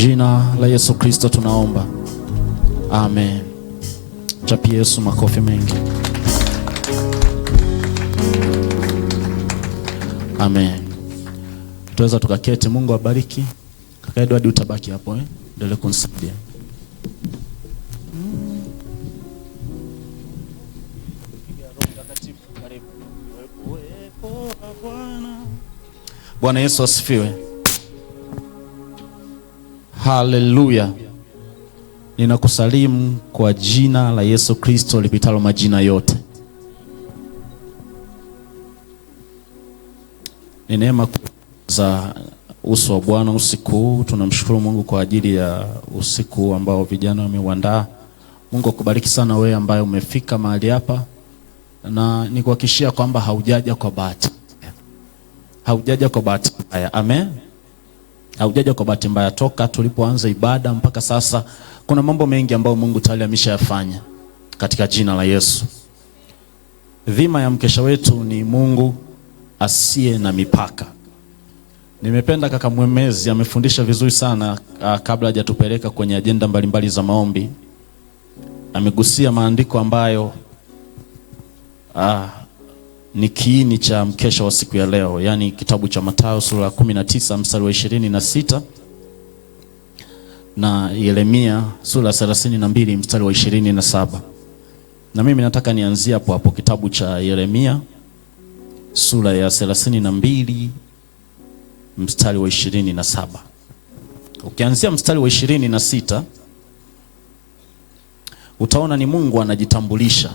Jina la Yesu Kristo tunaomba. Amen. Chapie Yesu makofi mengi. Amen. Tuweza tukaketi. Mungu abariki. Kaka Edward utabaki hapo Endelee kunisaidia. Bwana Yesu asifiwe. Haleluya. Ninakusalimu kwa jina la Yesu Kristo lipitalo majina yote. Ni neema za uso wa Bwana usiku. Tunamshukuru Mungu kwa ajili ya usiku ambao vijana wameuandaa. Mungu akubariki sana wewe ambaye umefika mahali hapa, na nikuhakikishia kwamba haujaja kwa bahati. Haujaja kwa bahati mbaya. Amen. Haujaja kwa bahati mbaya. Toka tulipoanza ibada mpaka sasa kuna mambo mengi ambayo Mungu tayari ameshayafanya katika jina la Yesu. Dhima ya mkesha wetu ni Mungu asiye na mipaka. Nimependa kaka Mwemezi amefundisha vizuri sana kabla hajatupeleka kwenye ajenda mbalimbali za maombi. Amegusia maandiko ambayo ni kiini cha mkesha wa siku ya leo, yani kitabu cha Mathayo sura 19 mstari wa 26 na Yeremia sura 32 mstari wa 27. Na mimi nataka nianzie hapo kitabu cha Yeremia sura ya 32 mstari wa 27. Ukianzia mstari wa 26 utaona ni Mungu anajitambulisha.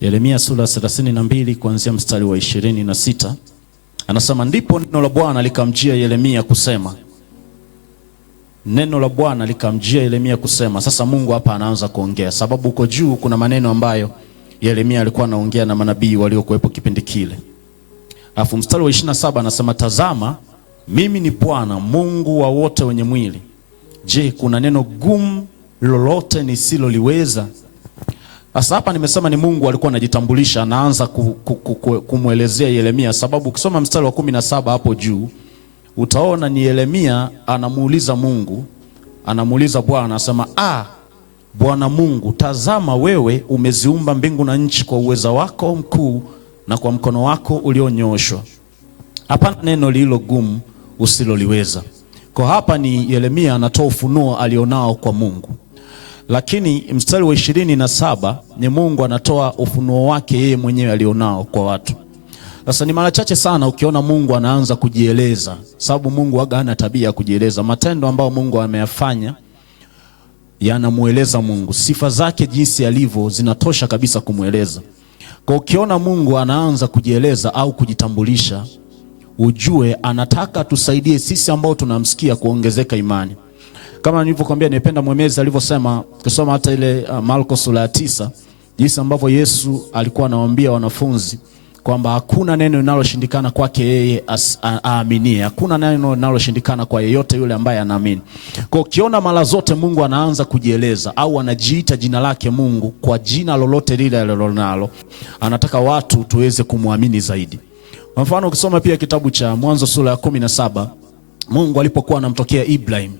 Yeremia sura 32 kuanzia mstari wa 26 anasema, ndipo neno la Bwana likamjia Yeremia kusema. Neno la Bwana likamjia Yeremia kusema. Sasa Mungu hapa anaanza kuongea, sababu uko juu kuna maneno ambayo Yeremia alikuwa anaongea na manabii waliokuwepo kipindi kile. Alafu mstari wa 27 anasema, tazama mimi ni Bwana Mungu wa wote wenye mwili. Je, kuna neno gumu lolote nisiloliweza? Sasa hapa nimesema ni Mungu alikuwa anajitambulisha, anaanza kumwelezea Yeremia, sababu ukisoma mstari wa 17 hapo juu utaona ni Yeremia anamuuliza Mungu, anamuuliza Bwana, anasema Bwana Mungu, tazama wewe umeziumba mbingu na nchi kwa uweza wako mkuu na kwa mkono wako ulionyooshwa. Hapana neno lilo gumu usiloliweza. Kwa hapa ni Yeremia anatoa ufunuo alionao kwa Mungu. Lakini mstari wa 27 ni Mungu anatoa ufunuo wake yeye mwenyewe alionao kwa watu. Sasa ni mara chache sana ukiona Mungu anaanza kujieleza, sababu Mungu waga hana tabia ya kujieleza. Matendo ambayo Mungu ameyafanya yanamueleza Mungu. Sifa zake jinsi alivyo zinatosha kabisa kumueleza. Kwa ukiona Mungu anaanza kujieleza au kujitambulisha, ujue anataka tusaidie sisi ambao tunamsikia kuongezeka imani. Kama nilivyokuambia, nimependa Mwemezi alivyosema, kusoma hata ile Marko sura ya 9, jinsi ambavyo Yesu alikuwa anawaambia wanafunzi kwamba hakuna neno linaloshindikana kwake yeye aaminie. Hakuna neno linaloshindikana kwa yeyote yule ambaye anaamini. Kwa ukiona mara zote Mungu anaanza kujieleza au anajiita jina lake Mungu kwa jina lolote lile alilonalo, anataka watu tuweze kumwamini zaidi. Kwa mfano ukisoma pia kitabu cha Mwanzo sura ya 17, Mungu alipokuwa anamtokea Ibrahim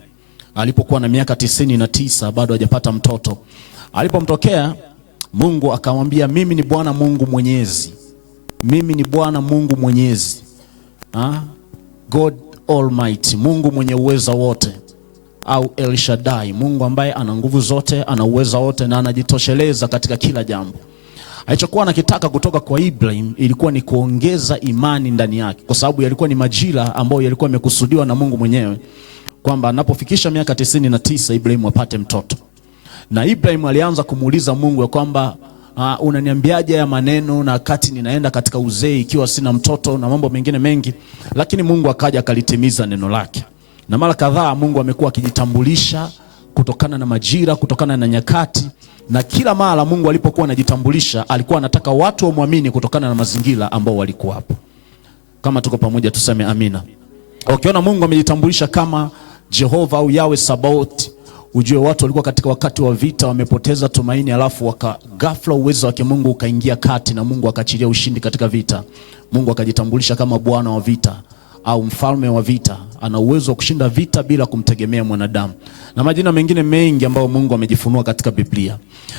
alipokuwa na miaka 99 bado hajapata mtoto, alipomtokea Mungu akamwambia, mimi ni Bwana Mungu Mwenyezi. Mimi ni Bwana Mungu Mwenyezi. God Almighty, Mungu mwenye uweza wote, au El Shaddai, Mungu ambaye ana nguvu zote, ana uweza wote na anajitosheleza katika kila jambo. Alichokuwa anakitaka kutoka kwa Ibrahim ilikuwa ni kuongeza imani ndani yake, kwa sababu yalikuwa ni majira ambayo yalikuwa yamekusudiwa na Mungu mwenyewe kwamba anapofikisha miaka 99 Ibrahim apate mtoto. Na Ibrahim alianza kumuuliza Mungu ya kwamba unaniambiaje ya maneno na wakati ninaenda katika uzee ikiwa sina mtoto na mambo mengine mengi. Lakini Mungu akaja akalitimiza neno lake. Na mara kadhaa Mungu amekuwa akijitambulisha kutokana na majira, kutokana na nyakati, na kila mara Mungu alipokuwa anajitambulisha alikuwa anataka watu wamwamini kutokana na mazingira ambao walikuwa hapo. Kama tuko pamoja tuseme amina. Ukiona Mungu amejitambulisha kama Jehova au Yahweh Sabaoth, ujue watu walikuwa katika wakati wa vita, wamepoteza tumaini, alafu ghafla uwezo wake Mungu ukaingia kati na Mungu akaachilia ushindi katika vita. Mungu akajitambulisha kama Bwana wa vita, au mfalme wa vita. Ana uwezo wa kushinda vita bila kumtegemea mwanadamu, na majina mengine mengi ambayo Mungu amejifunua katika Biblia.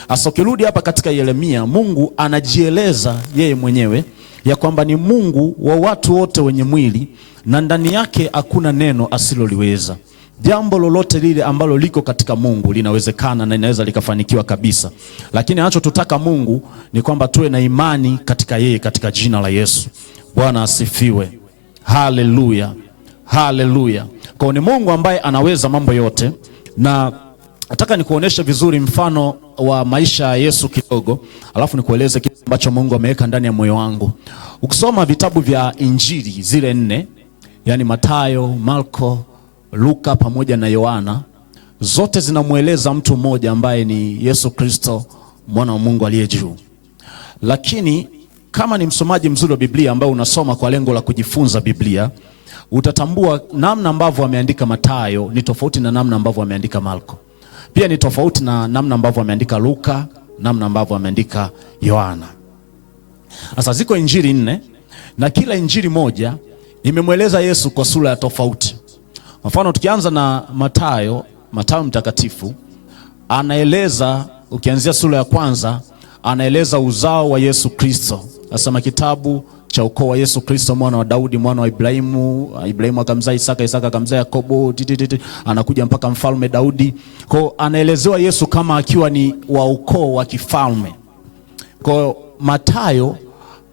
Asa ukirudi hapa katika Yeremia, Mungu anajieleza yeye mwenyewe ya kwamba ni Mungu wa watu wote wenye mwili, na ndani yake hakuna neno asiloliweza. Jambo lolote lile ambalo liko katika Mungu linawezekana na linaweza likafanikiwa kabisa. Lakini anachotutaka Mungu ni kwamba tuwe na imani katika yeye, katika jina la Yesu. Bwana asifiwe. Haleluya. Haleluya. Kwa ni Mungu ambaye anaweza mambo yote, na nataka nikuoneshe vizuri mfano wa maisha ya Yesu kidogo, alafu nikueleze kile ambacho Mungu ameweka ndani ya moyo wangu. Ukisoma vitabu vya Injili zile 4, yani Mathayo, Marko, Luka pamoja na Yohana, zote zinamueleza mtu mmoja ambaye ni Yesu Kristo, mwana wa Mungu aliye juu. Lakini kama ni msomaji mzuri wa Biblia ambao unasoma kwa lengo la kujifunza Biblia, utatambua namna ambavyo ameandika Mathayo ni tofauti na namna ambavyo ameandika Marko. Pia ni tofauti na namna ambavyo ameandika Luka, namna ambavyo ameandika Yohana. Sasa ziko injili 4 na kila injili moja imemweleza Yesu kwa sura ya tofauti. Mfano tukianza na Mathayo mtakatifu anaeleza, ukianzia sura ya kwanza, anaeleza uzao wa Yesu Kristo. Asema kitabu cha ukoo wa Yesu Kristo, mwana wa Daudi, mwana wa Ibrahimu. Ibrahimu akamzaa Isaka, Isaka akamzaa Yakobo, anakuja mpaka mfalme Daudi. Kwa anaelezewa Yesu kama akiwa ni wa ukoo wa kifalme. Kwa Mathayo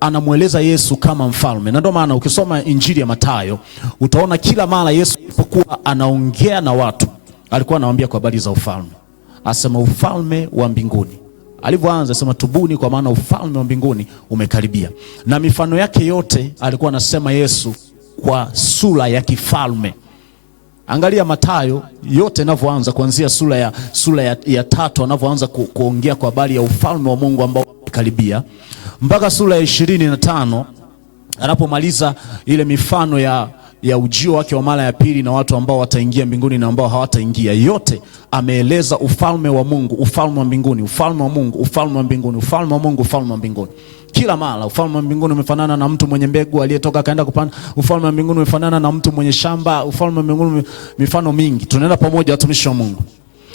anamueleza Yesu kama mfalme, na ndio maana ukisoma injili ya Mathayo utaona kila mara Yesu alipokuwa anaongea na watu alikuwa anawaambia kwa habari za ufalme. Asema ufalme wa mbinguni. Alivyoanza asema tubuni kwa maana ufalme wa mbinguni umekaribia. Na mifano yake yote alikuwa anasema Yesu kwa sura ya kifalme. Angalia Mathayo yote inavyoanza kuanzia sura ya 3 anavyoanza kuongea kwa habari ya ufalme wa Mungu ambao umekaribia, mpaka sura ya 25 anapomaliza ile mifano ya ujio wake wa mara ya pili na watu ambao wataingia mbinguni na ambao hawataingia. Yote ameeleza ufalme wa Mungu, ufalme wa mbinguni, ufalme wa Mungu, ufalme wa mbinguni, ufalme wa Mungu, ufalme wa mbinguni. Kila mara ufalme wa mbinguni umefanana na mtu mwenye mbegu aliyetoka kaenda kupanda. Ufalme wa mbinguni umefanana na mtu mwenye shamba. Ufalme wa mbinguni, mifano mingi. Tunaenda pamoja watumishi wa Mungu.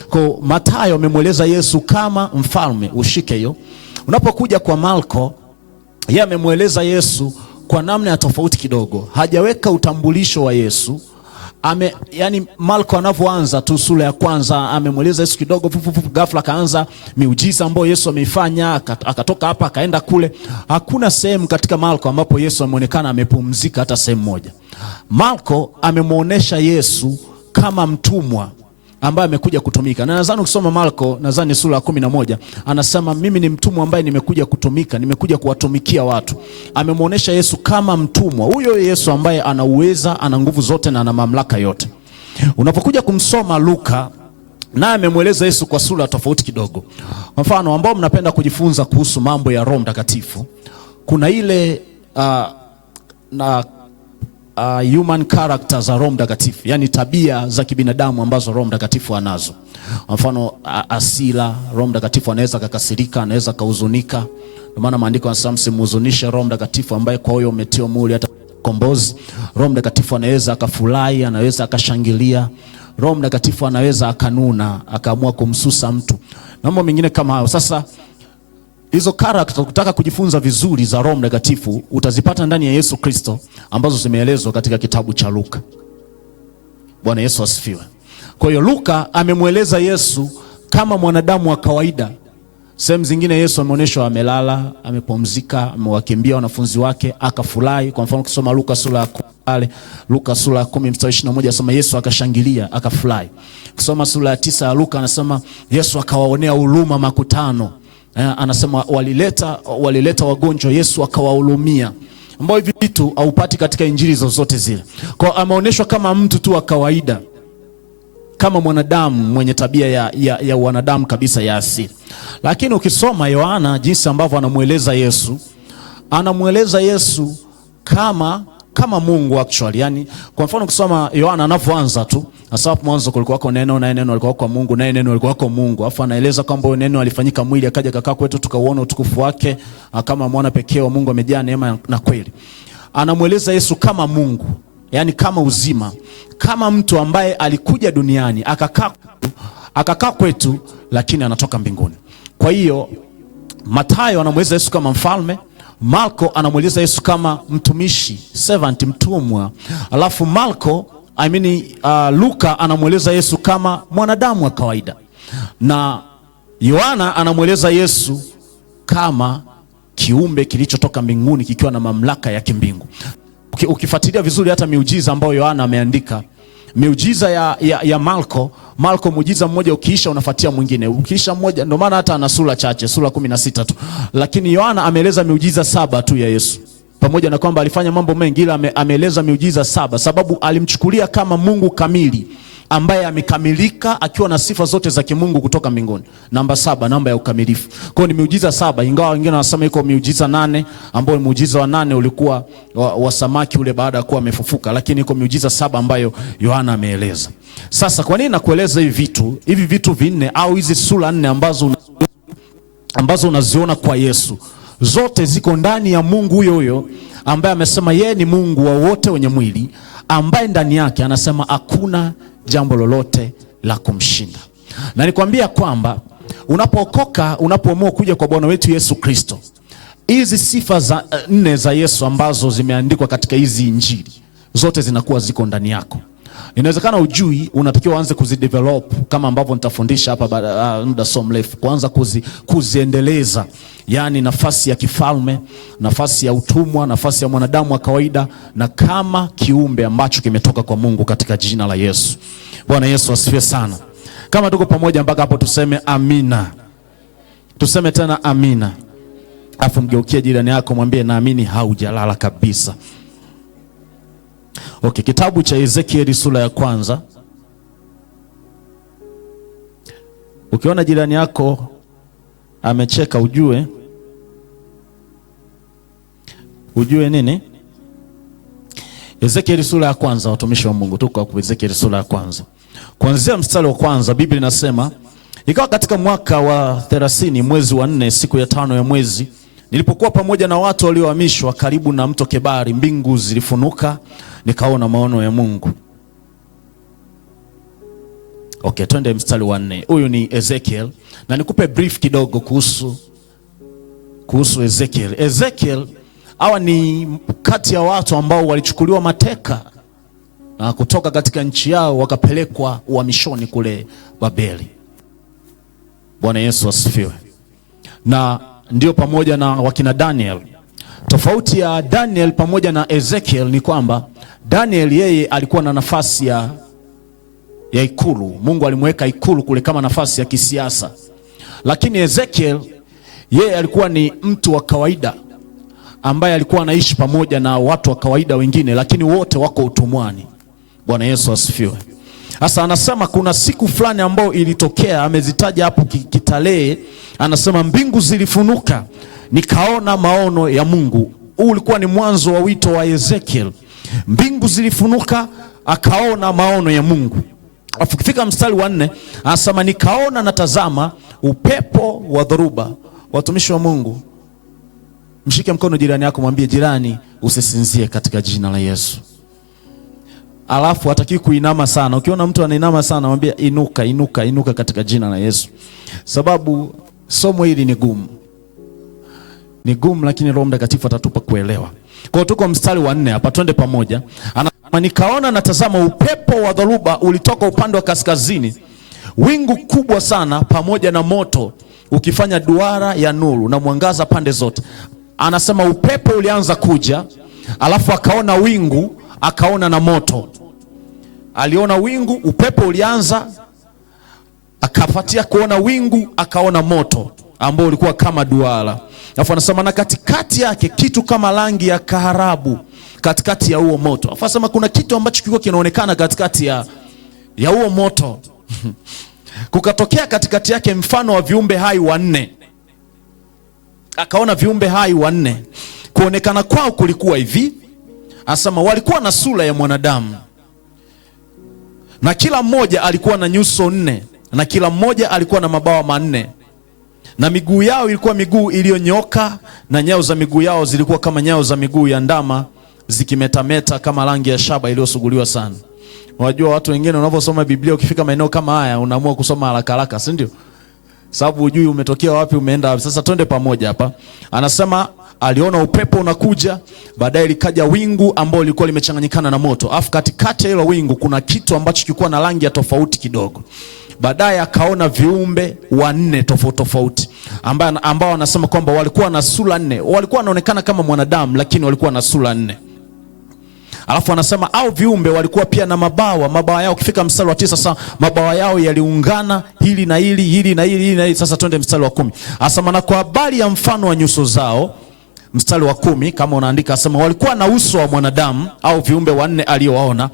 Kwa Mathayo amemweleza Yesu kama mfalme, ushike hiyo. Unapokuja kwa Marko, yeye amemweleza Yesu kwa namna ya tofauti kidogo. Hajaweka utambulisho wa Yesu. Yani Marko anavyoanza tu sura ya kwanza amemweleza Yesu kidogo, ghafla kaanza miujiza ambayo Yesu ameifanya, akatoka hapa akaenda kule. Hakuna sehemu katika Marko ambapo Yesu ameonekana amepumzika hata sehemu moja. Marko amemuonesha Yesu kama mtumwa ambaye amekuja kutumika. Na nadhani ukisoma Marko, nadhani sura ya 11, anasema mimi ni mtumwa ambaye nimekuja kutumika, nimekuja kuwatumikia watu. Amemuonesha Yesu kama mtumwa. Huyo Yesu ambaye ana uweza, ana nguvu zote na ana mamlaka yote. Unapokuja kumsoma Luka, naye amemweleza Yesu kwa sura tofauti kidogo. Kwa mfano ambao mnapenda kujifunza kuhusu mambo ya Roho Mtakatifu, kuna ile human character za Roho Mtakatifu, yani tabia za kibinadamu ambazo Roho Mtakatifu anazo. Mfano asila, Roho Mtakatifu anaweza kukasirika, anaweza kuhuzunika. Ndio maana maandiko yanasema msimhuzunishe Roho Mtakatifu ambaye kwa hiyo umetiwa muhuri hata kombozi. Roho Mtakatifu anaweza akafurahi, anaweza akashangilia. Roho Mtakatifu anaweza akanuna, akaamua kumsusa mtu. Na mambo mengine kama hayo. Sasa hizo character ukitaka kujifunza vizuri za Roho Mtakatifu utazipata ndani ya Yesu Kristo ambazo zimeelezwa katika kitabu cha Luka. Bwana Yesu asifiwe. Kwa hiyo Luka amemweleza Yesu kama mwanadamu wa kawaida. Sehemu zingine Yesu ameonyeshwa amelala, amepumzika, amewakimbia wanafunzi wake, akafurahi. Kwa mfano ukisoma Luka sura ya 10, Luka sura ya 10 mstari 21 anasema Yesu akashangilia, akafurahi. Ukisoma sura ya 9 ya Luka anasema Yesu akawaonea huruma makutano. Anasema walileta wagonjwa, Yesu akawahurumia. Ambao hivi vitu haupati katika injili zozote zile. Kwa ameonyeshwa kama mtu tu wa kawaida, kama mwanadamu mwenye tabia ya wanadamu kabisa ya asili. Lakini ukisoma Yohana jinsi ambavyo anamueleza Yesu kama Mungu actually. Yani kwa mfano ukisoma Yohana anapoanza tu, hapo mwanzo kulikuwa kwa neno na neno alikuwa kwa Mungu na neno alikuwa kwa Mungu. Alafu anaeleza kwamba neno alifanyika mwili akaja kakaa kwetu tukauona utukufu wake kama mwana pekee wa Mungu amejaa neema na kweli. Anamueleza Yesu kama Mungu. yani kama uzima, kama mtu ambaye alikuja duniani akakaa kwetu, lakini anatoka mbinguni. Kwa hiyo Mathayo anamweleza Yesu kama mfalme, Marko anamweleza Yesu kama mtumishi, servant, mtumwa. Alafu Luka anamweleza Yesu kama mwanadamu wa kawaida, na Yohana anamweleza Yesu kama kiumbe kilichotoka mbinguni kikiwa na mamlaka ya kimbingu. Ukifuatilia vizuri hata miujiza ambayo Yohana ameandika, miujiza ya Marko muujiza mmoja ukiisha unafuatia mwingine, ukiisha mmoja, ndio maana hata ana sura chache, sura 16 tu. Lakini Yohana ameeleza miujiza 7 tu ya Yesu. Pamoja na kwamba alifanya mambo mengi, ila ameeleza miujiza 7, sababu alimchukulia kama Mungu kamili ambaye amekamilika akiwa na sifa zote za kimungu kutoka mbinguni. Namba 7, namba ya ukamilifu. Kwa hiyo ni miujiza 7, ingawa wengine wanasema iko miujiza 8, ambao muujiza wa 8 ulikuwa wa samaki ule baada ya kuwa amefufuka, lakini iko miujiza 7 ambayo Yohana ameeleza. Sasa kwa nini nakueleza hivi vitu vinne au hizi sura 4 ambazo unaziona kwa Yesu? Zote ziko ndani ya Mungu huyo ambaye amesema yeye ni Mungu wa wote wenye mwili, ambaye ndani yake anasema hakuna jambo lolote la kumshinda. Na nikwambia kwamba unapookoka, unapoamua kuja kwa Bwana wetu Yesu Kristo, hizi sifa za 4 za Yesu ambazo zimeandikwa katika hizi Injili zote zinakuwa ziko ndani yako. Inawezekana ujui, unatakiwa uanze kuzidevelop kama ambavyo nitafundisha hapa muda so mrefu, kuanza kuziendeleza. Yani nafasi ya kifalme, nafasi ya utumwa, nafasi ya mwanadamu wa kawaida, na kama kiumbe ambacho kimetoka kwa Mungu katika jina la Yesu. Bwana Yesu asifiwe sana. Kama tuko pamoja mpaka hapo tuseme amina. Tuseme tena amina. Afu mgeukie jirani yako mwambie naamini haujalala kabisa. Okay, kitabu cha Ezekieli sura ya 1. Ukiona jirani yako amecheka ujue nini? Ezekieli sura ya 1, watumishi wa Mungu, tuko kwa Ezekieli sura ya 1. Kuanzia mstari wa 1, Biblia inasema, ikawa katika mwaka wa 30 mwezi wa 4 siku ya 5 ya mwezi, nilipokuwa pamoja na watu waliohamishwa karibu na mto Kebari, mbingu zilifunuka, nikaona maono ya Mungu. Okay, twende mstari wa 4. Huyu ni Ezekiel, na nikupe brief kidogo kuhusu Ezekiel. Ezekiel hawa ni kati ya watu ambao walichukuliwa mateka na kutoka katika nchi yao wakapelekwa uhamishoni kule Babeli. Bwana Yesu asifiwe. Na ndio pamoja na wakina Daniel. Tofauti ya Daniel pamoja na Ezekiel ni kwamba Daniel yeye alikuwa na nafasi ya ikulu. Mungu alimweka ikulu kule kama nafasi ya kisiasa. Lakini Ezekiel yeye alikuwa ni mtu wa kawaida ambaye alikuwa anaishi pamoja na watu wa kawaida wengine, lakini wote wako utumwani. Bwana Yesu asifiwe. Sasa anasema kuna siku fulani ambayo ilitokea, amezitaja hapo kitalehe. Anasema mbingu zilifunuka, nikaona maono ya Mungu. Huu ulikuwa ni mwanzo wa wito wa Ezekiel. Mbingu zilifunuka, akaona maono ya Mungu. Ukifika mstari wa 4, anasema nikaona na tazama upepo wa dhoruba. Watumishi wa Mungu, mshike mkono jirani yako, mwambie jirani usisinzie katika jina la Yesu. Alafu hataki kuinama sana. Ukiona mtu anainama sana mwambie inuka katika jina la Yesu. Sababu somo hili ni gumu, lakini Roho Mtakatifu atatupa kuelewa. Kwa hiyo tuko mstari wa 4 hapa, twende pamoja. Nikaona na tazama upepo wa dhoruba ulitoka upande wa kaskazini, wingu kubwa sana pamoja na moto ukifanya duara ya nuru na mwangaza pande zote. Anasema upepo ulianza kuja, alafu akaona wingu, akaona na moto. Aliona wingu, upepo ulianza, akafuatia kuona wingu, akaona moto ambao ulikuwa kama duara. Alafu anasema na katikati yake kitu kama rangi ya kaharabu katikati ya huo moto. Alafu anasema kuna kitu ambacho kilikuwa kinaonekana katikati ya huo moto. Kukatokea katikati yake mfano wa viumbe hai 4. Akaona viumbe hai 4. Kuonekana kwao kulikuwa hivi. Anasema walikuwa na sura ya mwanadamu, na kila mmoja alikuwa na nyuso 4, na kila mmoja alikuwa na mabawa 4, na miguu yao ilikuwa miguu iliyonyoka, na nyayo za miguu yao zilikuwa kama nyayo za miguu ya ndama zikimetameta kama rangi ya shaba iliyosuguliwa sana. Unajua watu wengine unaposoma Biblia ukifika maeneo kama haya unaamua kusoma haraka haraka, si ndio? Sababu hujui umetokea wapi, umeenda wapi. Sasa twende pamoja hapa. Anasema aliona upepo unakuja, baadaye likaja wingu ambalo lilikuwa limechanganyikana na moto. Afu katikati ya hilo wingu kuna kitu ambacho kilikuwa na rangi ya tofauti kidogo. Baadaye akaona viumbe wanne tofauti tofauti ambao anasema kwamba walikuwa na sura nne. Walikuwa wanaonekana kama mwanadamu lakini walikuwa na sura nne. Alafu anasema au viumbe walikuwa pia na mabawa. Mabawa yao ukifika mstari wa 9 sasa mabawa yao yaliungana hili na hili, hili na hili, hili na hili. Sasa twende mstari wa 10. Anasema na kwa habari ya mfano wa nyuso zao, mstari wa 10 kama unaandika, anasema walikuwa na uso wa mwanadamu. Au viumbe wanne aliowaona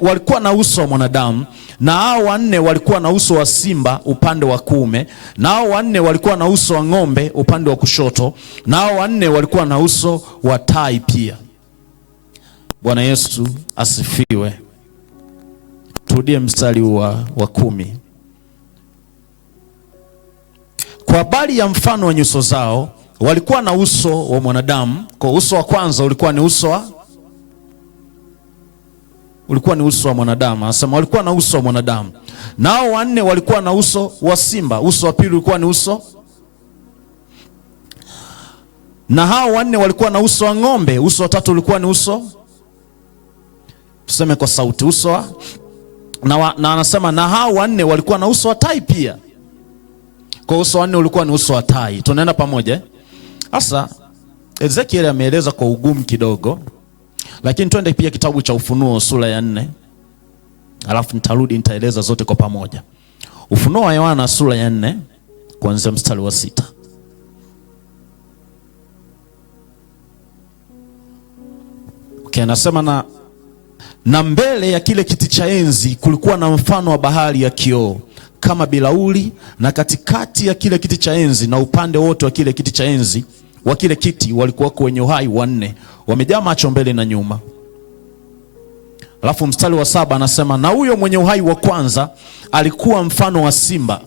walikuwa na uso wa mwanadamu, na hao wanne walikuwa na uso wa simba upande wa kuume, na hao wanne walikuwa na uso wa ng'ombe upande wa kushoto, na hao wanne walikuwa na uso wa tai pia. Bwana Yesu asifiwe. Turudie mstari wa 10. Kwa habari ya mfano wa nyuso zao, walikuwa na uso wa mwanadamu. Kwa uso wa kwanza ulikuwa ni uso wa mwanadamu. Anasema walikuwa na uso wa mwanadamu. Nao wanne walikuwa na uso wa simba. Uso wa pili ulikuwa ni uso, na hao wanne walikuwa na uso wa ng'ombe. Uso wa tatu ulikuwa ni uso, tuseme kwa sauti, uso na anasema na hao wanne walikuwa na uso wa tai pia. Kwa uso wa nne ulikuwa ni uso wa tai. Tunaenda pamoja. Sasa Ezekiel ameeleza kwa ugumu kidogo, lakini twende pia kitabu cha Ufunuo sura ya 4. Alafu nitarudi nitaeleza zote kwa pamoja. Ufunuo wa Yohana sura ya 4 kuanzia mstari wa 6. Okay, anasema na mbele ya kile kiti cha enzi kulikuwa na mfano wa bahari ya kioo kama bilauri, na katikati ya kile kiti cha enzi na upande wote wa kile kiti cha enzi wa kile kiti walikuwa wenye uhai wanne, wamejaa macho mbele na nyuma. Alafu mstari wa 7 anasema na huyo mwenye uhai wa kwanza alikuwa mfano wa simba.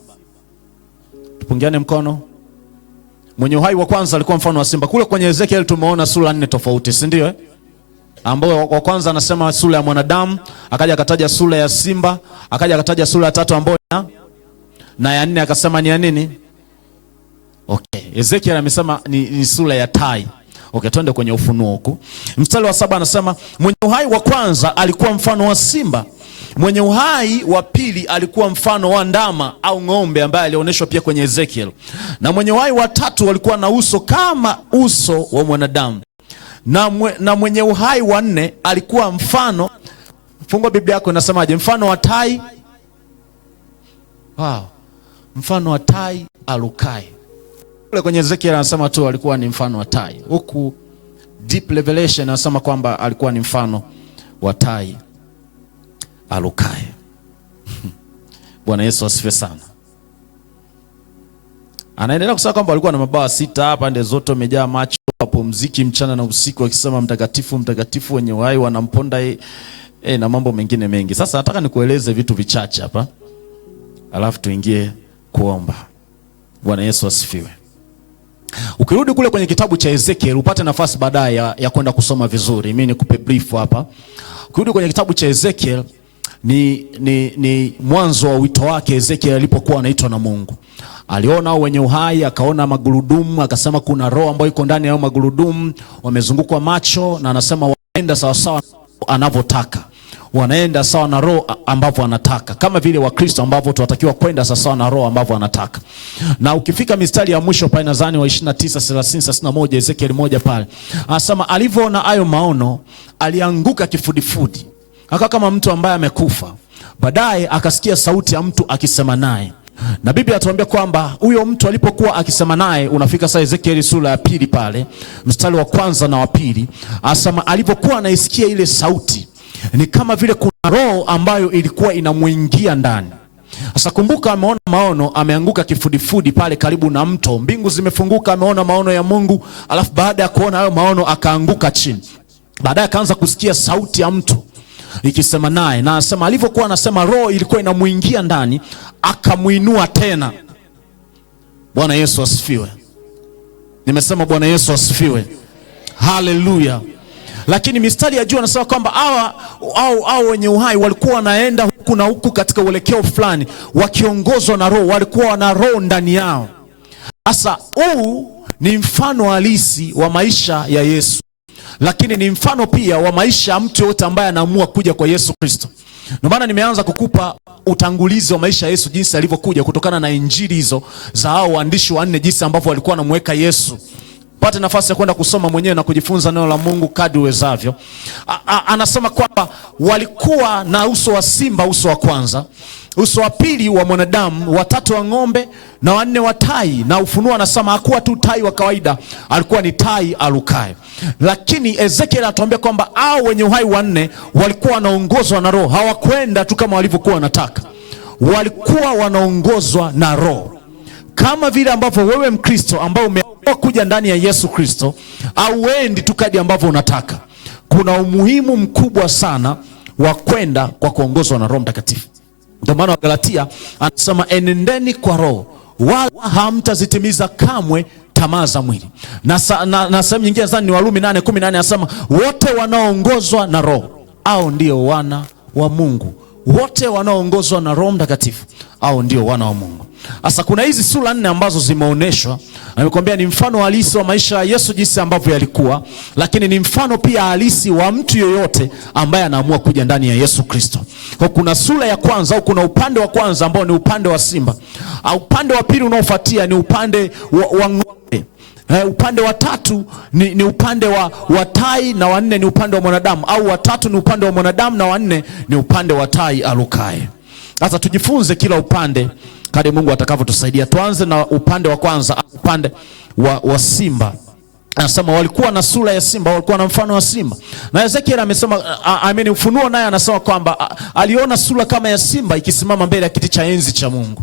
Tupungiane mkono. Mwenye uhai wa kwanza alikuwa mfano wa simba. Kule kwenye Ezekiel tumeona sura 4 tofauti, si ndio? Ambao wa kwanza anasema sura ya mwanadamu, akaja akataja sura ya simba, akaja akataja sura ya tatu ambayo na ya 4 akasema ni ya nini? Okay, Ezekiel amesema ni sura ya tai. Okay, twende kwenye Ufunuo huko. Mstari wa 7 anasema mwenye uhai wa kwanza alikuwa mfano wa simba. Mwenye uhai wa pili alikuwa mfano wa ndama au ng'ombe ambaye alionyeshwa pia kwenye Ezekiel. Na mwenye uhai wa tatu alikuwa na uso kama uso wa mwanadamu. Na mwenye uhai wa 4 alikuwa mfano, fungua Biblia yako inasemaje? Mfano wa tai. Wow. Mfano wa tai alukai. Kule kwenye Ezekiel anasema tu alikuwa ni mfano wa tai. Huku Deep Revelation anasema kwamba alikuwa ni mfano wa tai alukai. Bwana Yesu asifiwe sana. Anaendelea kusema kwamba alikuwa na mabawa 6 pande zote, umejaa macho, apumziki mchana na usiku, akisema mtakatifu mtakatifu, wenye uhai wanamponda na mambo mengine mengi. Sasa nataka nikueleze vitu vichache hapa, alafu tuingie kuomba. Bwana Yesu asifiwe. Ukirudi kule kwenye kitabu cha Ezekiel upate nafasi baadaye ya kwenda kusoma vizuri. Mimi nikupe brief hapa. Ukirudi kwenye kitabu cha Ezekiel ni mwanzo wa wito wake. Ezekiel alipokuwa anaitwa na Mungu, aliona wenye uhai, akaona magurudumu, akasema kuna roho ambayo iko ndani ya magurudumu, wamezungukwa macho, na anasema wanaenda sawa sawa anavyotaka. Wanaenda sawa na roho ambavyo anataka, kama vile Wakristo ambavyo tunatakiwa kwenda sawa na roho ambavyo anataka. Na ukifika mistari ya mwisho pale nadhani wa 29, 30, 31 Ezekiel 1 pale, anasema alivyoona hayo maono alianguka kifudifudi, akawa kama mtu ambaye amekufa. Baadaye akasikia sauti ya mtu akisema naye. Na Biblia inatuambia kwamba huyo mtu alipokuwa akisema naye, unafika saa Ezekiel sura ya 2 pale mstari wa 1 na wa 2, anasema alipokuwa anaisikia ile sauti ni kama vile kuna roho ambayo ilikuwa inamuingia ndani. Sasa kumbuka, ameona maono, ameanguka kifudifudi pale karibu na mto, mbingu zimefunguka, ameona maono ya Mungu, alafu baada ya kuona hayo maono akaanguka chini. Baadaye akaanza kusikia sauti ya mtu ikisema naye, na anasema alivyokuwa anasema roho ilikuwa inamuingia ndani, akamuinua tena. Bwana Yesu asifiwe. Nimesema Bwana Yesu asifiwe. Haleluya. Lakini mistari ya juu anasema kwamba hao wenye uhai walikuwa wanaenda huku na huku katika uelekeo fulani, wakiongozwa na Roho, walikuwa na Roho ndani yao. Sasa huu ni mfano halisi wa maisha ya Yesu, lakini ni mfano pia wa maisha ya mtu yote ambaye anaamua kuja kwa Yesu Kristo. Ndio maana nimeanza kukupa utangulizi wa maisha ya Yesu, jinsi alivyokuja, kutokana na injili hizo za hao waandishi wanne, jinsi ambavyo walikuwa wanamweka Yesu. Pate nafasi ya kwenda kusoma mwenyewe na kujifunza neno la Mungu kadri uwezavyo. Anasema kwamba walikuwa na uso wa simba, uso wa kwanza, uso wa pili wa mwanadamu, watatu wa ng'ombe na wanne wa tai. Na Ufunuo anasema hakuwa tu tai wa kawaida, alikuwa ni tai alukaye. Lakini Ezekiel anatuambia kwamba hao wenye uhai wanne walikuwa wanaongozwa na Roho. Hawakwenda tu kama walivyokuwa wanataka, walikuwa wanaongozwa na Roho. Kama vile ambavyo wewe Mkristo ambao umeamua kuja ndani ya Yesu Kristo, hauendi tu kadri ambavyo unataka. Kuna umuhimu mkubwa sana wa kwenda kwa kuongozwa na Roho Mtakatifu. Ndio maana Galatia anasema enendeni kwa Roho, wala hamtazitimiza kamwe tamaa za mwili. Na sehemu nyingine sana ni Warumi 8:18 anasema wote wanaoongozwa na Roho au ndio wana wa Mungu. Wote wanaoongozwa na Roho Mtakatifu au ndio wana wa Mungu. Sasa kuna hizi sura 4 ambazo zimeonyeshwa. Nimekwambia ni mfano halisi wa maisha ya Yesu jinsi ambavyo yalikuwa, lakini ni mfano pia halisi wa mtu yoyote ambaye anaamua kuja ndani ya Yesu Kristo. Kwa kuna sura ya kwanza au kuna upande wa kwanza ambao ni upande wa simba. Au upande wa pili unaofuatia ni upande wa ng'ombe. Upande wa tatu ni upande wa tai, na wa nne ni upande wa mwanadamu, au watatu ni upande wa mwanadamu na wa nne ni upande wa tai alukaye. Sasa tujifunze kila upande kadri Mungu atakavyotusaidia. Tuanze na upande wa kwanza, upande wa simba. Anasema walikuwa na sura ya simba, walikuwa na mfano wa simba. Na Ezekiel amesema Ufunuo naye anasema kwamba aliona sura kama ya simba ikisimama mbele ya kiti cha enzi cha Mungu.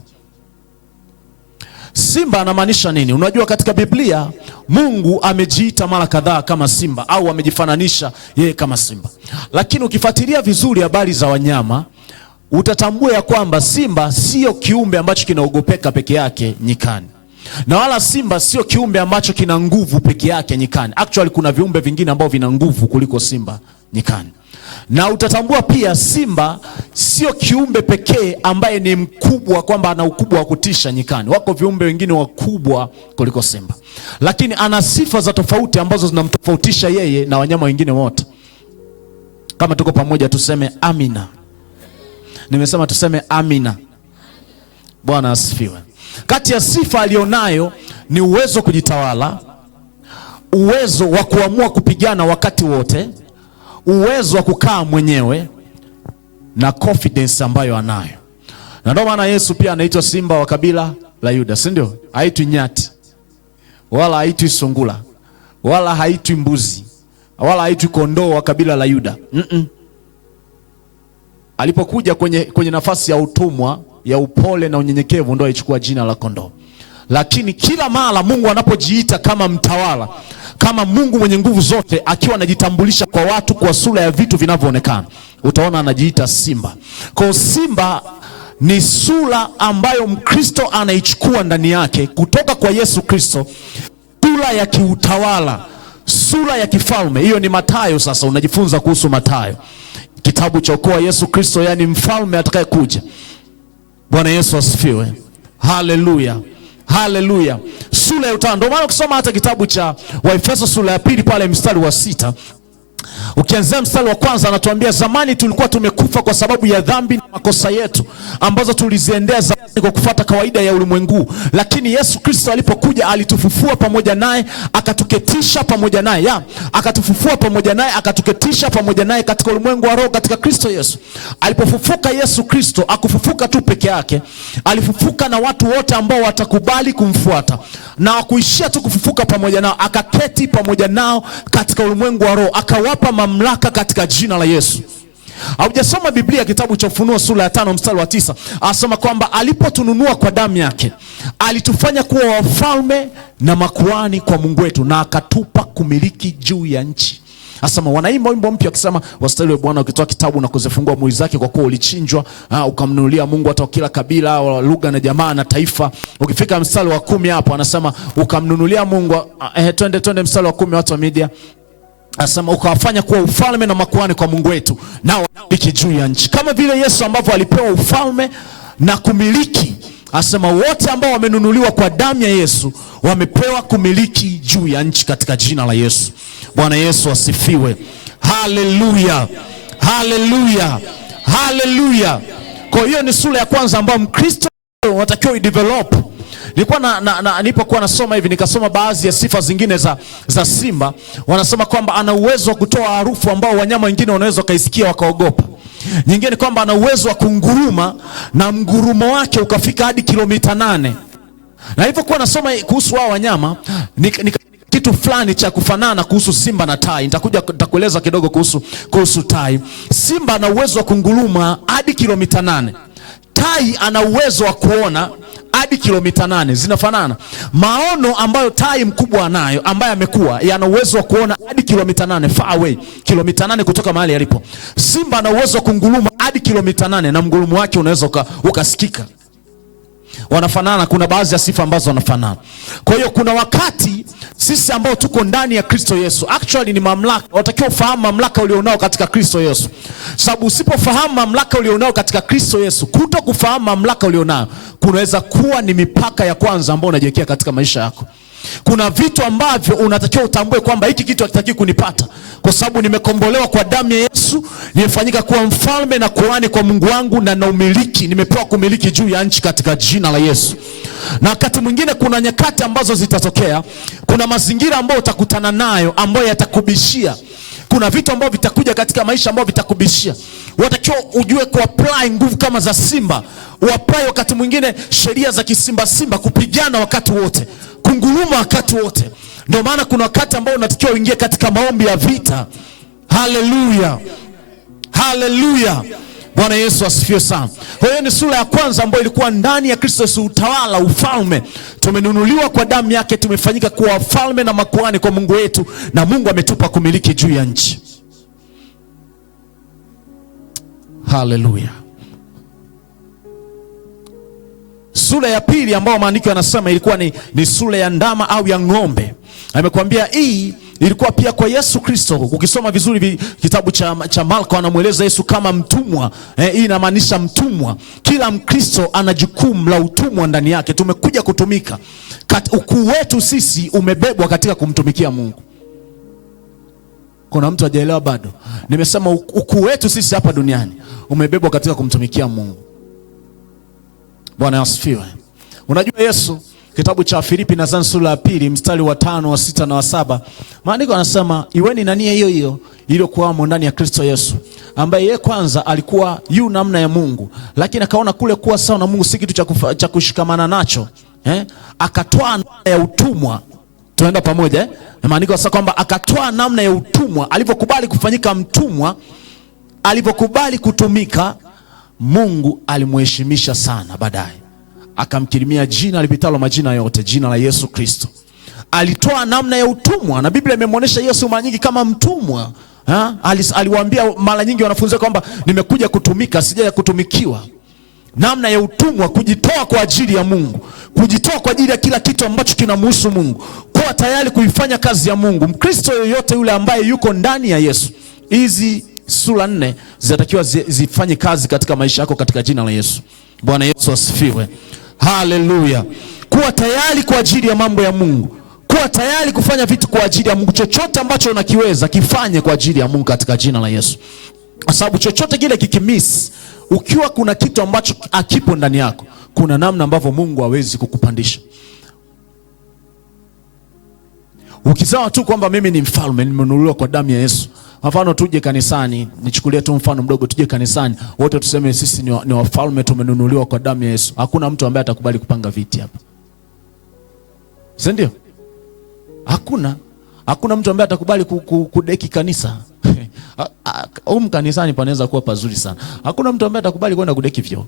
Simba anamaanisha nini? Unajua katika Biblia Mungu amejiita mara kadhaa kama simba, au amejifananisha yeye kama simba. Lakini ukifuatilia vizuri habari za wanyama, utatambua ya kwamba simba sio kiumbe ambacho kinaogopeka peke yake nyikani. Na wala simba sio kiumbe ambacho kina nguvu peke yake nyikani. Actually kuna viumbe vingine ambao vina nguvu kuliko simba nyikani. Na utatambua pia simba sio kiumbe pekee ambaye ni mkubwa, kwamba ana ukubwa wa kutisha nyikani. Wako viumbe wengine wakubwa kuliko simba, lakini ana sifa za tofauti ambazo zinamtofautisha yeye na wanyama wengine wote. Kama tuko pamoja tuseme amina. Nimesema tuseme amina. Bwana asifiwe. Kati ya sifa alionayo ni uwezo wa kujitawala, uwezo wa kuamua kupigana wakati wote, uwezo wa kukaa mwenyewe, na confidence ambayo anayo. Na ndio maana Yesu pia anaitwa simba wa kabila la Yuda, si ndio? Haitwi nyati, wala haitwi sungula, wala haitwi mbuzi, wala haitwi kondoo wa kabila la Yuda. Alipokuja kwenye nafasi ya utumwa, ya upole na unyenyekevu, ndio alichukua jina la kondoo. Lakini kila mara Mungu anapojiita kama mtawala, kama Mungu mwenye nguvu zote, akiwa anajitambulisha kwa watu kwa sura ya vitu vinavyoonekana, utaona anajiita simba. Kwa simba ni sura ambayo Mkristo anaichukua ndani yake kutoka kwa Yesu Kristo, sura ya kiutawala, sura ya kifalme. Hiyo ni Mathayo. Sasa unajifunza kuhusu Mathayo, kitabu cha ukoo wa Yesu Kristo, yani mfalme atakayekuja. Bwana Yesu asifiwe. Haleluya. Haleluya. Sura ya utawala. Ndio maana ukisoma hata kitabu cha Waefeso sura ya 2 pale mstari wa 6, ukianzia mstari wa kwanza, anatuambia zamani tulikuwa tumekufa kwa sababu ya dhambi na makosa yetu ambazo tuliziendea zamani kwa kufuata kawaida ya ulimwengu. Lakini Yesu Kristo alipokuja alitufufua pamoja naye, akatuketisha pamoja naye. Akatufufua pamoja naye, akatuketisha pamoja naye katika ulimwengu wa roho katika Kristo Yesu. Alipofufuka Yesu Kristo, akufufuka tu peke yake, alifufuka na watu wote ambao watakubali kumfuata. Na hakuishia tu kufufuka pamoja nao, akaketi pamoja nao katika ulimwengu wa roho, akawapa mamlaka katika jina la Yesu. Haujasoma Biblia kitabu cha Ufunuo sura ya 5 mstari wa 9, anasema kwamba alipotununua kwa damu yake, alitufanya kuwa wafalme na makuhani kwa Mungu wetu, na akatupa kumiliki juu ya nchi. Asema wanaimba wimbo mpya akisema, wastahili Bwana ukitoa kitabu na kuzifungua muhuri zake, kwa kuwa ulichinjwa ukamnunulia Mungu hata kila kabila, lugha na jamaa na taifa. Ukifika mstari wa 10 hapo anasema ukamnunulia Mungu twende mstari wa 10 watu wa media. Asema ukawafanya kuwa ufalme na makuhani kwa Mungu wetu, nao wamiliki juu ya nchi. Kama vile Yesu ambavyo alipewa ufalme na kumiliki, asema wote ambao wamenunuliwa kwa damu ya Yesu wamepewa kumiliki juu ya nchi katika jina la Yesu. Bwana Yesu asifiwe. Haleluya, haleluya, haleluya. Kwa hiyo ni sura ya kwanza ambayo Mkristo unatakiwa udevelop. Nilikuwa nilipokuwa nasoma hivi nikasoma baadhi ya sifa zingine za simba. Wanasema kwamba ana uwezo wa kutoa harufu ambao wanyama wengine wanaweza kaisikia wakaogopa. Nyingine kwamba ana uwezo wa kunguruma na mgurumo wake ukafika hadi kilomita 8. Na nilipokuwa nasoma kuhusu hao wanyama kitu fulani cha kufanana kuhusu simba na tai. Nitakueleza kidogo kuhusu tai. Simba ana uwezo wa kunguruma hadi kilomita 8. Tai ana uwezo wa kuona hadi kilomita 8. Zinafanana. Maono ambayo tai mkubwa anayo, ambaye amekuwa, yana uwezo wa kuona hadi kilomita 8 far away, kilomita 8 kutoka mahali alipo. Simba ana uwezo wa kunguruma hadi kilomita 8 na mgurumo wake unaweza ukasikika. Wanafanana, kuna baadhi ya sifa ambazo wanafanana. Kwa hiyo kuna wakati sisi ambao tuko ndani ya Kristo Yesu, actually ni mamlaka. Unatakiwa ufahamu mamlaka ulionao katika Kristo Yesu. Sababu usipofahamu mamlaka ulionao katika Kristo Yesu, kuto kufahamu mamlaka ulionao kunaweza kuwa ni mipaka ya kwanza ambayo unajiwekea katika maisha yako. Kuna vitu ambavyo unatakiwa utambue kwamba hiki kitu hakitaki kunipata, kwa sababu nimekombolewa kwa damu ya Yesu, nimefanyika kuwa mfalme na kuhani kwa Mungu wangu, na naumiliki, nimepewa kumiliki juu ya nchi katika jina la Yesu. Na wakati mwingine kuna nyakati ambazo zitatokea, kuna mazingira ambayo utakutana nayo ambayo yatakubishia. Kuna vitu ambavyo vitakuja katika maisha ambavyo vitakubishia. Unatakiwa ujue kuapply nguvu kama za simba. Uapply wakati mwingine sheria za kisimba, kupigana wakati wote, kunguruma wakati wote. Ndio maana kuna wakati ambao unatakiwa uingie katika maombi ya vita. Haleluya, haleluya. Bwana Yesu asifiwe sana. Kwa hiyo ni sura ya kwanza ambayo ilikuwa ndani ya Kristo Yesu, utawala, ufalme. Tumenunuliwa kwa damu yake, tumefanyika kuwa wafalme na makuhani kwa Mungu wetu, na Mungu ametupa kumiliki juu ya nchi. Haleluya. Sura ya pili ambayo maandiko yanasema ilikuwa ni sura ya ndama au ya ng'ombe. Amekwambia hii ilikuwa pia kwa Yesu Kristo. Ukisoma vizuri kitabu cha Marko, anamueleza Yesu kama mtumwa. Hii inamaanisha mtumwa. Kila Mkristo ana jukumu la utumwa ndani yake. Tumekuja kutumika. Ukuu wetu sisi umebebwa katika kumtumikia Mungu. Kuna mtu hajaelewa bado? Nimesema ukuu wetu sisi hapa duniani umebebwa katika kumtumikia Mungu. Bwana asifiwe. Unajua Yesu, kitabu cha Filipi na sura ya 2 mstari wa 5, wa 6 na wa 7, maandiko yanasema iweni na nia hiyo hiyo iliyokuwamo ndani ya Kristo Yesu, ambaye yeye kwanza alikuwa yu namna ya Mungu, lakini akaona kule kuwa sawa na Mungu si kitu cha kushikamana nacho, akatoa namna ya utumwa. Tunaenda pamoja, na maandiko yanasema kwamba akatoa namna ya utumwa. Alipokubali kufanyika mtumwa, alipokubali kutumika, Mungu alimheshimisha sana. Baadaye akamkirimia jina lipitalo majina yote, jina la Yesu Kristo. Alitoa namna ya utumwa, na Biblia imemwonyesha Yesu mara nyingi kama mtumwa. Aliwaambia mara nyingi wanafunzi kwamba nimekuja kutumika, sijaja kutumikiwa. Namna ya utumwa, kujitoa kwa ajili ya Mungu, kujitoa kwa ajili ya kila kitu ambacho kinamhusu Mungu, kuwa tayari kuifanya kazi ya Mungu. Mkristo yoyote yule ambaye yuko ndani ya Yesu, hizi sura 4 zinatakiwa zifanye kazi katika maisha yako katika jina la Yesu. Bwana Yesu asifiwe. Haleluya. Kuwa tayari kwa ajili ya mambo ya Mungu. Kuwa tayari kufanya vitu kwa ajili ya Mungu. Chochote ambacho unakiweza kifanye kwa ajili ya Mungu katika jina la Yesu. Kwa sababu chochote kile kikimiss, ukiwa kuna kitu ambacho akipo ndani yako, kuna namna ambavyo Mungu hawezi kukupandisha. Ukisema tu kwamba mimi ni mfalme, nimenunuliwa kwa damu ya Yesu. Mfano tuje kanisani, nichukulie tu mfano mdogo, tuje kanisani, wote tuseme sisi ni wafalme, tumenunuliwa kwa damu ya Yesu. Hakuna mtu ambaye atakubali kupanga viti hapa. Si ndio? Hakuna mtu ambaye atakubali kudeki kanisa. Kanisani panaweza kuwa pazuri sana. Hakuna mtu ambaye atakubali kwenda kudeki vyoo.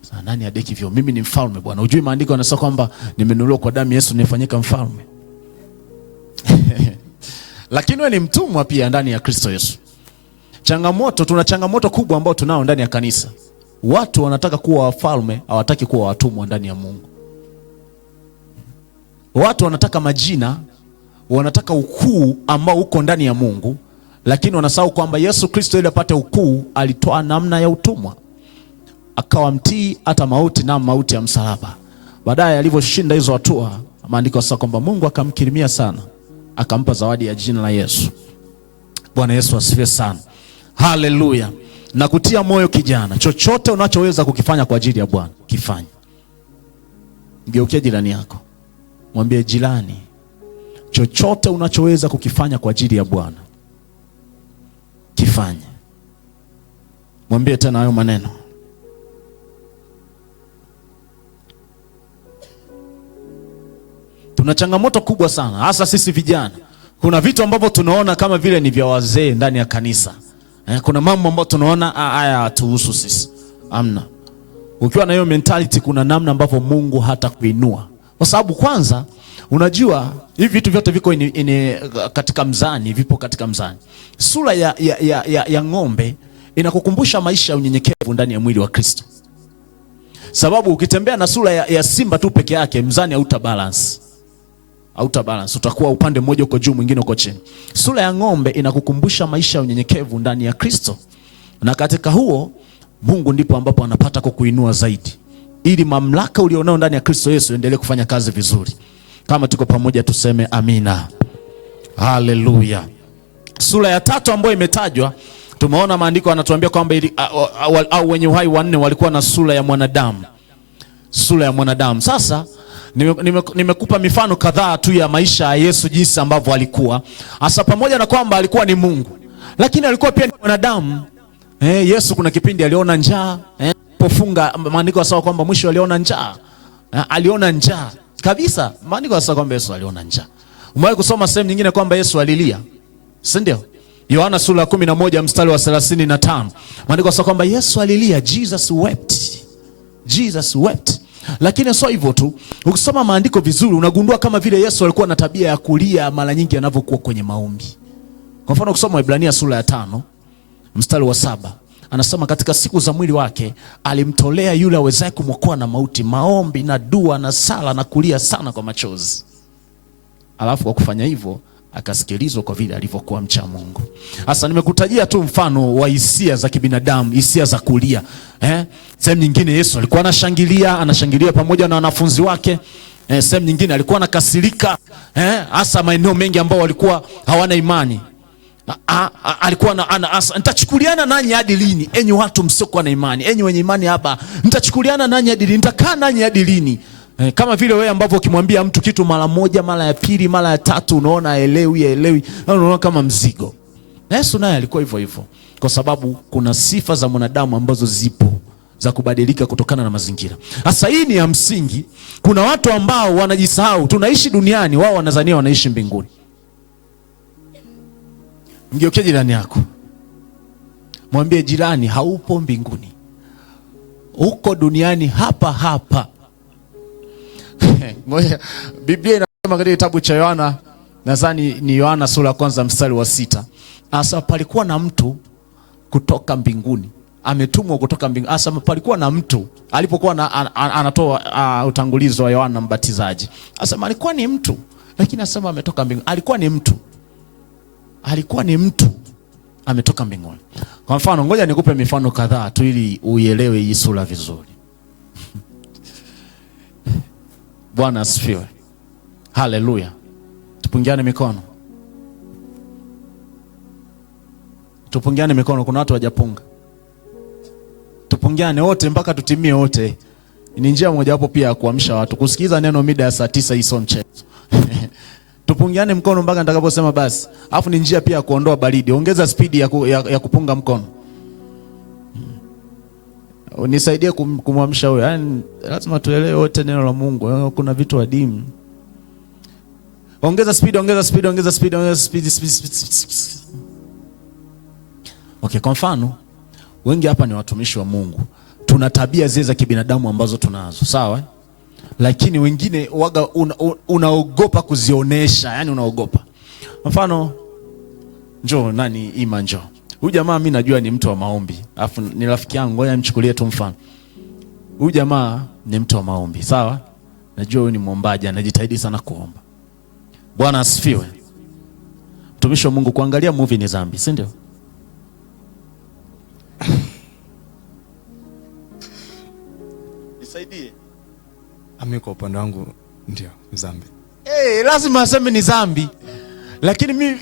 Sasa nani adeki vyoo? Mimi ni mfalme bwana. Unajui maandiko yanasema kwamba nimenunuliwa kwa damu ya Yesu, nimefanyika mfalme. Lakini wewe ni mtumwa pia ndani ya Kristo Yesu. Tuna changamoto kubwa ambayo tunao ndani ya kanisa. Watu wanataka kuwa wafalme, hawataki kuwa watumwa ndani ya Mungu. Watu wanataka majina, wanataka ukuu ambao uko ndani ya Mungu, lakini wanasahau kwamba Yesu Kristo ili apate ukuu alitoa namna ya utumwa, akawa mtii hata mauti, na mauti ya msalaba. Baadaye alivyoshinda hizo hatua, maandiko yanasema kwamba Mungu akamkirimia sana, akampa zawadi ya jina la Yesu. Bwana Yesu asifiwe sana. Haleluya. Na kutia moyo kijana, chochote unachoweza kukifanya kwa ajili ya Bwana kifanye. Mgeukie jirani yako, mwambie jirani, chochote unachoweza kukifanya kwa ajili ya Bwana kifanye. Mwambie tena hayo maneno. Tuna changamoto kubwa sana, hasa sisi vijana. Kuna vitu ambavyo tunaona kama vile ni vya wazee ndani ya kanisa. Kuna mambo ambayo tunaona haya hatuhusu sisi. Amna. Ukiwa na hiyo mentality, kuna namna ambavyo Mungu hata kuinua. Kwa sababu kwanza, unajua hivi vitu vyote viko katika mzani, vipo katika mzani. Sura ya ng'ombe inakukumbusha maisha ya unyenyekevu ndani ya mwili wa Kristo. Sababu ukitembea na sura ya simba tu peke yake, mzani hauta balance. Utakuwa upande mmoja uko juu, mwingine uko chini. Sura ya ng'ombe inakukumbusha maisha ya unyenyekevu ndani ya Kristo. Na katika huo Mungu ndipo ambapo anapata kukuinua zaidi, ili mamlaka ulionao ndani ya Kristo Yesu endelee kufanya kazi vizuri. Kama tuko pamoja tuseme amina. Haleluya. Sura ya 3 ambayo imetajwa, tumeona maandiko yanatuambia kwamba au wenye uhai wanne walikuwa na sura ya mwanadamu. Sura ya mwanadamu. Sasa nimekupa mifano kadhaa tu ya maisha ya Yesu, jinsi ambavyo alikuwa. Hasa pamoja na kwamba alikuwa ni Mungu, lakini alikuwa pia ni mwanadamu. Yesu kuna kipindi aliona njaa, pofunga maandiko yanasema kwamba mwisho aliona njaa. Aliona njaa kabisa. Maandiko yanasema kwamba Yesu aliona njaa. Umewahi kusoma sehemu nyingine kwamba Yesu alilia? Si ndio? Yohana sura ya 11 mstari wa 35. Maandiko yanasema kwamba Yesu alilia, Jesus wept. Jesus wept. Lakini sio hivyo tu. Ukisoma maandiko vizuri unagundua kama vile Yesu alikuwa na tabia ya kulia mara nyingi anavyokuwa kwenye maombi. Kwa mfano ukisoma Waebrania sura ya 5 mstari wa 7, anasema katika siku za mwili wake alimtolea yule awezaye kumwokoa na mauti maombi na dua na sala na kulia sana kwa machozi. Alafu kwa kufanya hivyo akasikilizwa kwa vile alivyokuwa mcha Mungu. Sasa nimekutajia tu mfano wa hisia za kibinadamu, hisia za kulia. Sehemu nyingine Yesu alikuwa anashangilia pamoja na wanafunzi wake. Sehemu nyingine alikuwa anakasirika, hasa maeneo mengi ambao walikuwa hawana imani. Alikuwa nitachukuliana nanyi hadi lini enyi watu msiokuwa na imani, enyi wenye imani hapa, nitachukuliana nanyi hadi lini, nitakaa nanyi hadi lini? Kama vile wewe ambavyo ukimwambia mtu kitu mara moja, mara ya pili, mara ya tatu unaona haelewi, unaona kama mzigo. Yesu naye alikuwa hivyo hivyo, kwa sababu kuna sifa za mwanadamu ambazo zipo za kubadilika kutokana na mazingira. Sasa hii ni ya msingi. Kuna watu ambao wanajisahau, tunaishi duniani, wao wanadhania wanaishi mbinguni. Mgeukie jirani yako, mwambie jirani, haupo mbinguni, uko duniani hapa hapa. Biblia inasema katika kitabu cha Yohana, nadhani ni Yohana sura ya 1 mstari wa 6. Asa palikuwa na mtu kutoka mbinguni, ametumwa kutoka mbinguni. Asa palikuwa na mtu alipokuwa anatoa utangulizi wa Yohana Mbatizaji. Asa alikuwa ni mtu, lakini asema ametoka mbinguni. Alikuwa ni mtu ametoka mbinguni. Kwa mfano, ngoja nikupe mifano kadhaa tu ili uielewe hii sura vizuri. Bwana asifiwe. Haleluya. Tupungiane mikono. Kuna watu hawajapunga. Tupungiane wote mpaka tutimie wote. Ni njia moja wapo pia ya kuamsha watu. Kusikiza neno mida ya saa 9 hii sio mchezo. Tupungiane mkono mpaka nitakaposema basi. Alafu ni njia pia ya kuondoa baridi. Ongeza spidi ya kupunga mkono. Unisaidie kumwamsha huyo. Yaani lazima tuelewe wote neno la Mungu. Kuna vitu adimu. Ongeza spidi. Okay, kwa mfano, wengi hapa ni watumishi wa Mungu. Tuna tabia zile za kibinadamu ambazo tunazo, sawa? Lakini wengine waga unaogopa kuzionesha, yani unaogopa. Mfano, njoo Ima njoo. Huyu jamaa mimi najua ni mtu wa maombi. Alafu ni rafiki yangu, ngoja nimchukulie tu mfano. Huyu jamaa ni mtu wa maombi, sawa? Najua huyu ni mwombaji, anajitahidi sana kuomba. Bwana asifiwe. Mtumishi wa Mungu, kuangalia movie ni dhambi, si ndio? Nisaidie. Mimi kwa upande wangu ndio ni dhambi. Lazima aseme ni dhambi. Lakini mimi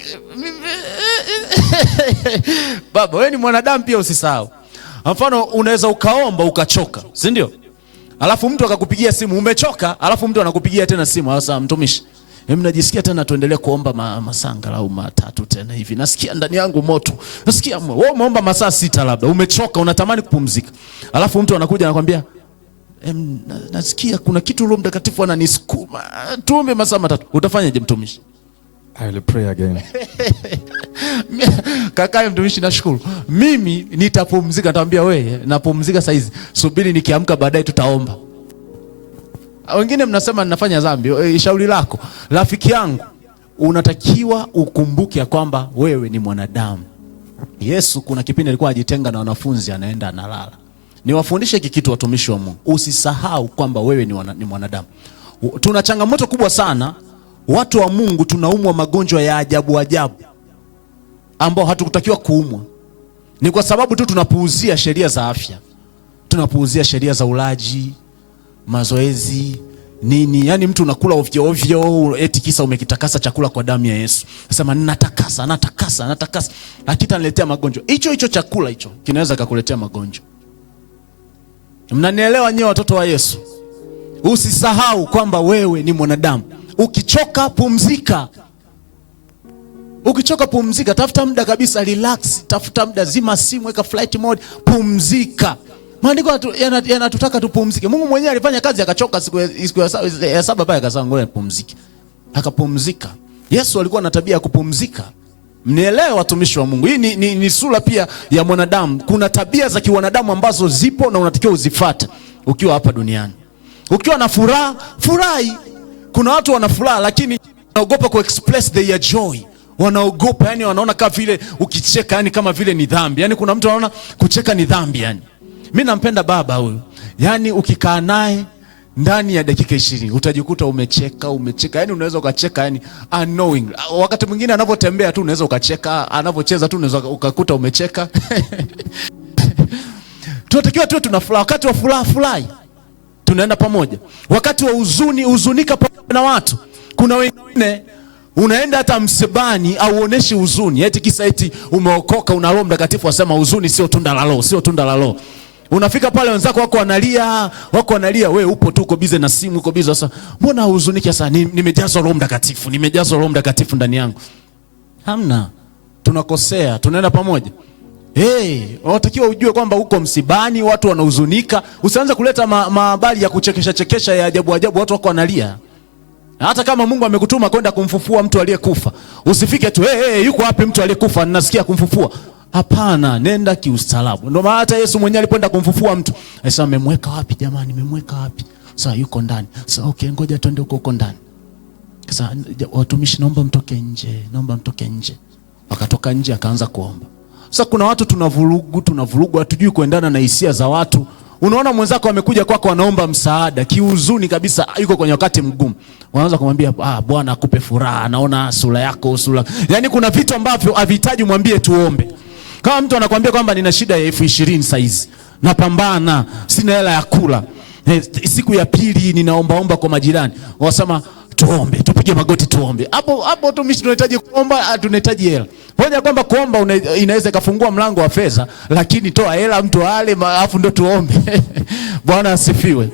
baba, wewe ni mwanadamu pia, usisahau. Mfano unaweza ukaomba ukachoka, si ndio? Alafu mtu akakupigia simu umechoka, alafu mtu anakupigia tena simu, sasa mtumishi, mimi najisikia tena tuendelee kuomba masanga au matatu tena hivi. Nasikia ndani yangu moto. Nasikia wewe umeomba masaa 6 labda, umechoka, unatamani kupumzika. Alafu mtu anakuja anakuambia, nasikia kuna kitu Roho Mtakatifu ananisukuma. Tuombe masaa 3. Utafanyaje mtumishi? I will pray again. Kaka mtumishi, nashukuru. Mimi nitapumzika, nitamwambia wewe napumzika saa hizi. Subiri nikiamka baadaye tutaomba. Wengine mnasema ninafanya dhambi. Shauri lako. Rafiki yangu, unatakiwa ukumbuke kwamba wewe ni mwanadamu. Yesu kuna kipindi alikuwa ajitenga na wanafunzi, anaenda analala. Niwafundishe hiki kitu watumishi wa Mungu. Usisahau kwamba wewe ni mwanadamu. Tuna changamoto kubwa sana. Watu wa Mungu tunaumwa magonjwa ya ajabu ambao hatukutakiwa kuumwa. Ni kwa sababu tu tunapuuzia sheria za afya. Tunapuuzia sheria za ulaji, mazoezi, nini. Yani mtu unakula ovyo ovyo eti kisa umekitakasa chakula kwa damu ya Yesu. Nasema natakasa. Hakitaniletea magonjwa. Hicho chakula hicho kinaweza kukuletea magonjwa. Mnanielewa nyewe watoto wa Yesu? Usisahau kwamba wewe ni mwanadamu. Ukichoka pumzika. Tafuta muda kabisa, relax. Tafuta muda, zima simu, weka flight mode, pumzika. Maandiko yanatutaka tupumzike. Mungu mwenyewe alifanya kazi akachoka siku ya 7 pale akasema ngoja nipumzike. Akapumzika. Yesu alikuwa na tabia ya kupumzika. Mnielewe watumishi wa Mungu. Hii ni sura pia ya mwanadamu. Kuna tabia za kiwanadamu ambazo zipo na unatakiwa uzifuate ukiwa hapa duniani. Ukiwa na furaha, furahi. Kuna watu wana furaha lakini wanaogopa ku-express their joy. Wanaogopa, yani wanaona kama vile ukicheka yani kama vile ni dhambi. Yani kuna mtu anaona kucheka ni dhambi yani. Mimi nampenda baba huyu. Yani ukikaa naye ndani ya dakika 20 utajikuta umecheka. Yani unaweza ukacheka yani unknowing. Wakati mwingine anapotembea tu unaweza ukacheka, anapocheza tu unaweza ukakuta umecheka. Tunatakiwa tuwe tuna furaha. Wakati wa furaha furahi. Tunaenda pamoja. Wakati wa huzuni huzunika pamoja na watu. Kuna wengine unaenda hata msibani au uoneshi huzuni. Eti kisa eti umeokoka una Roho Mtakatifu, wasema huzuni sio tunda la Roho, Unafika pale wenzako wako wanalia, wewe upo tu uko busy na simu, uko busy. Sasa mbona huzuniki sasa? Nimejazwa Roho Mtakatifu ndani yangu. Hamna. Tunakosea. Tunaenda pamoja. Unatakiwa ujue kwamba uko msibani, watu wanahuzunika. Usianze kuleta habari ya kuchekesha ya ajabu, watu wako wanalia. Hata kama Mungu amekutuma kwenda kumfufua mtu aliyekufa, usifike tu yuko wapi mtu aliyekufa ninasikia kumfufua. Hapana, nenda kiustaarabu. Ndio maana hata Yesu mwenyewe alipoenda kumfufua mtu, alisema mmemweka wapi jamani? Mmemweka wapi? Sasa yuko ndani. Sasa okay, ngoja twende huko ndani. Sasa watumishi, naomba mtoke nje. Wakatoka nje, akaanza kuomba. Sasa kuna watu tunavurugu, hatujui kuendana na hisia za watu. Unaona mwenzako amekuja kwako anaomba msaada, kihuzuni kabisa, yuko kwenye wakati mgumu. Unaanza kumwambia Bwana akupe furaha, anaona sura yako. Yaani kuna vitu ambavyo havihitaji mwambie tuombe. Kama mtu anakuambia kwamba nina shida ya 20,000 saizi, napambana, sina hela ya kula, siku ya pili ninaomba kwa majirani, wasema tuombe, tupige magoti tuombe. Hapo tumishi tunahitaji kuomba, tunahitaji hela. Hoja kwamba kuomba inaweza kufungua mlango wa fedha, lakini toa hela mtu ale alafu ndio tuombe. Bwana asifiwe.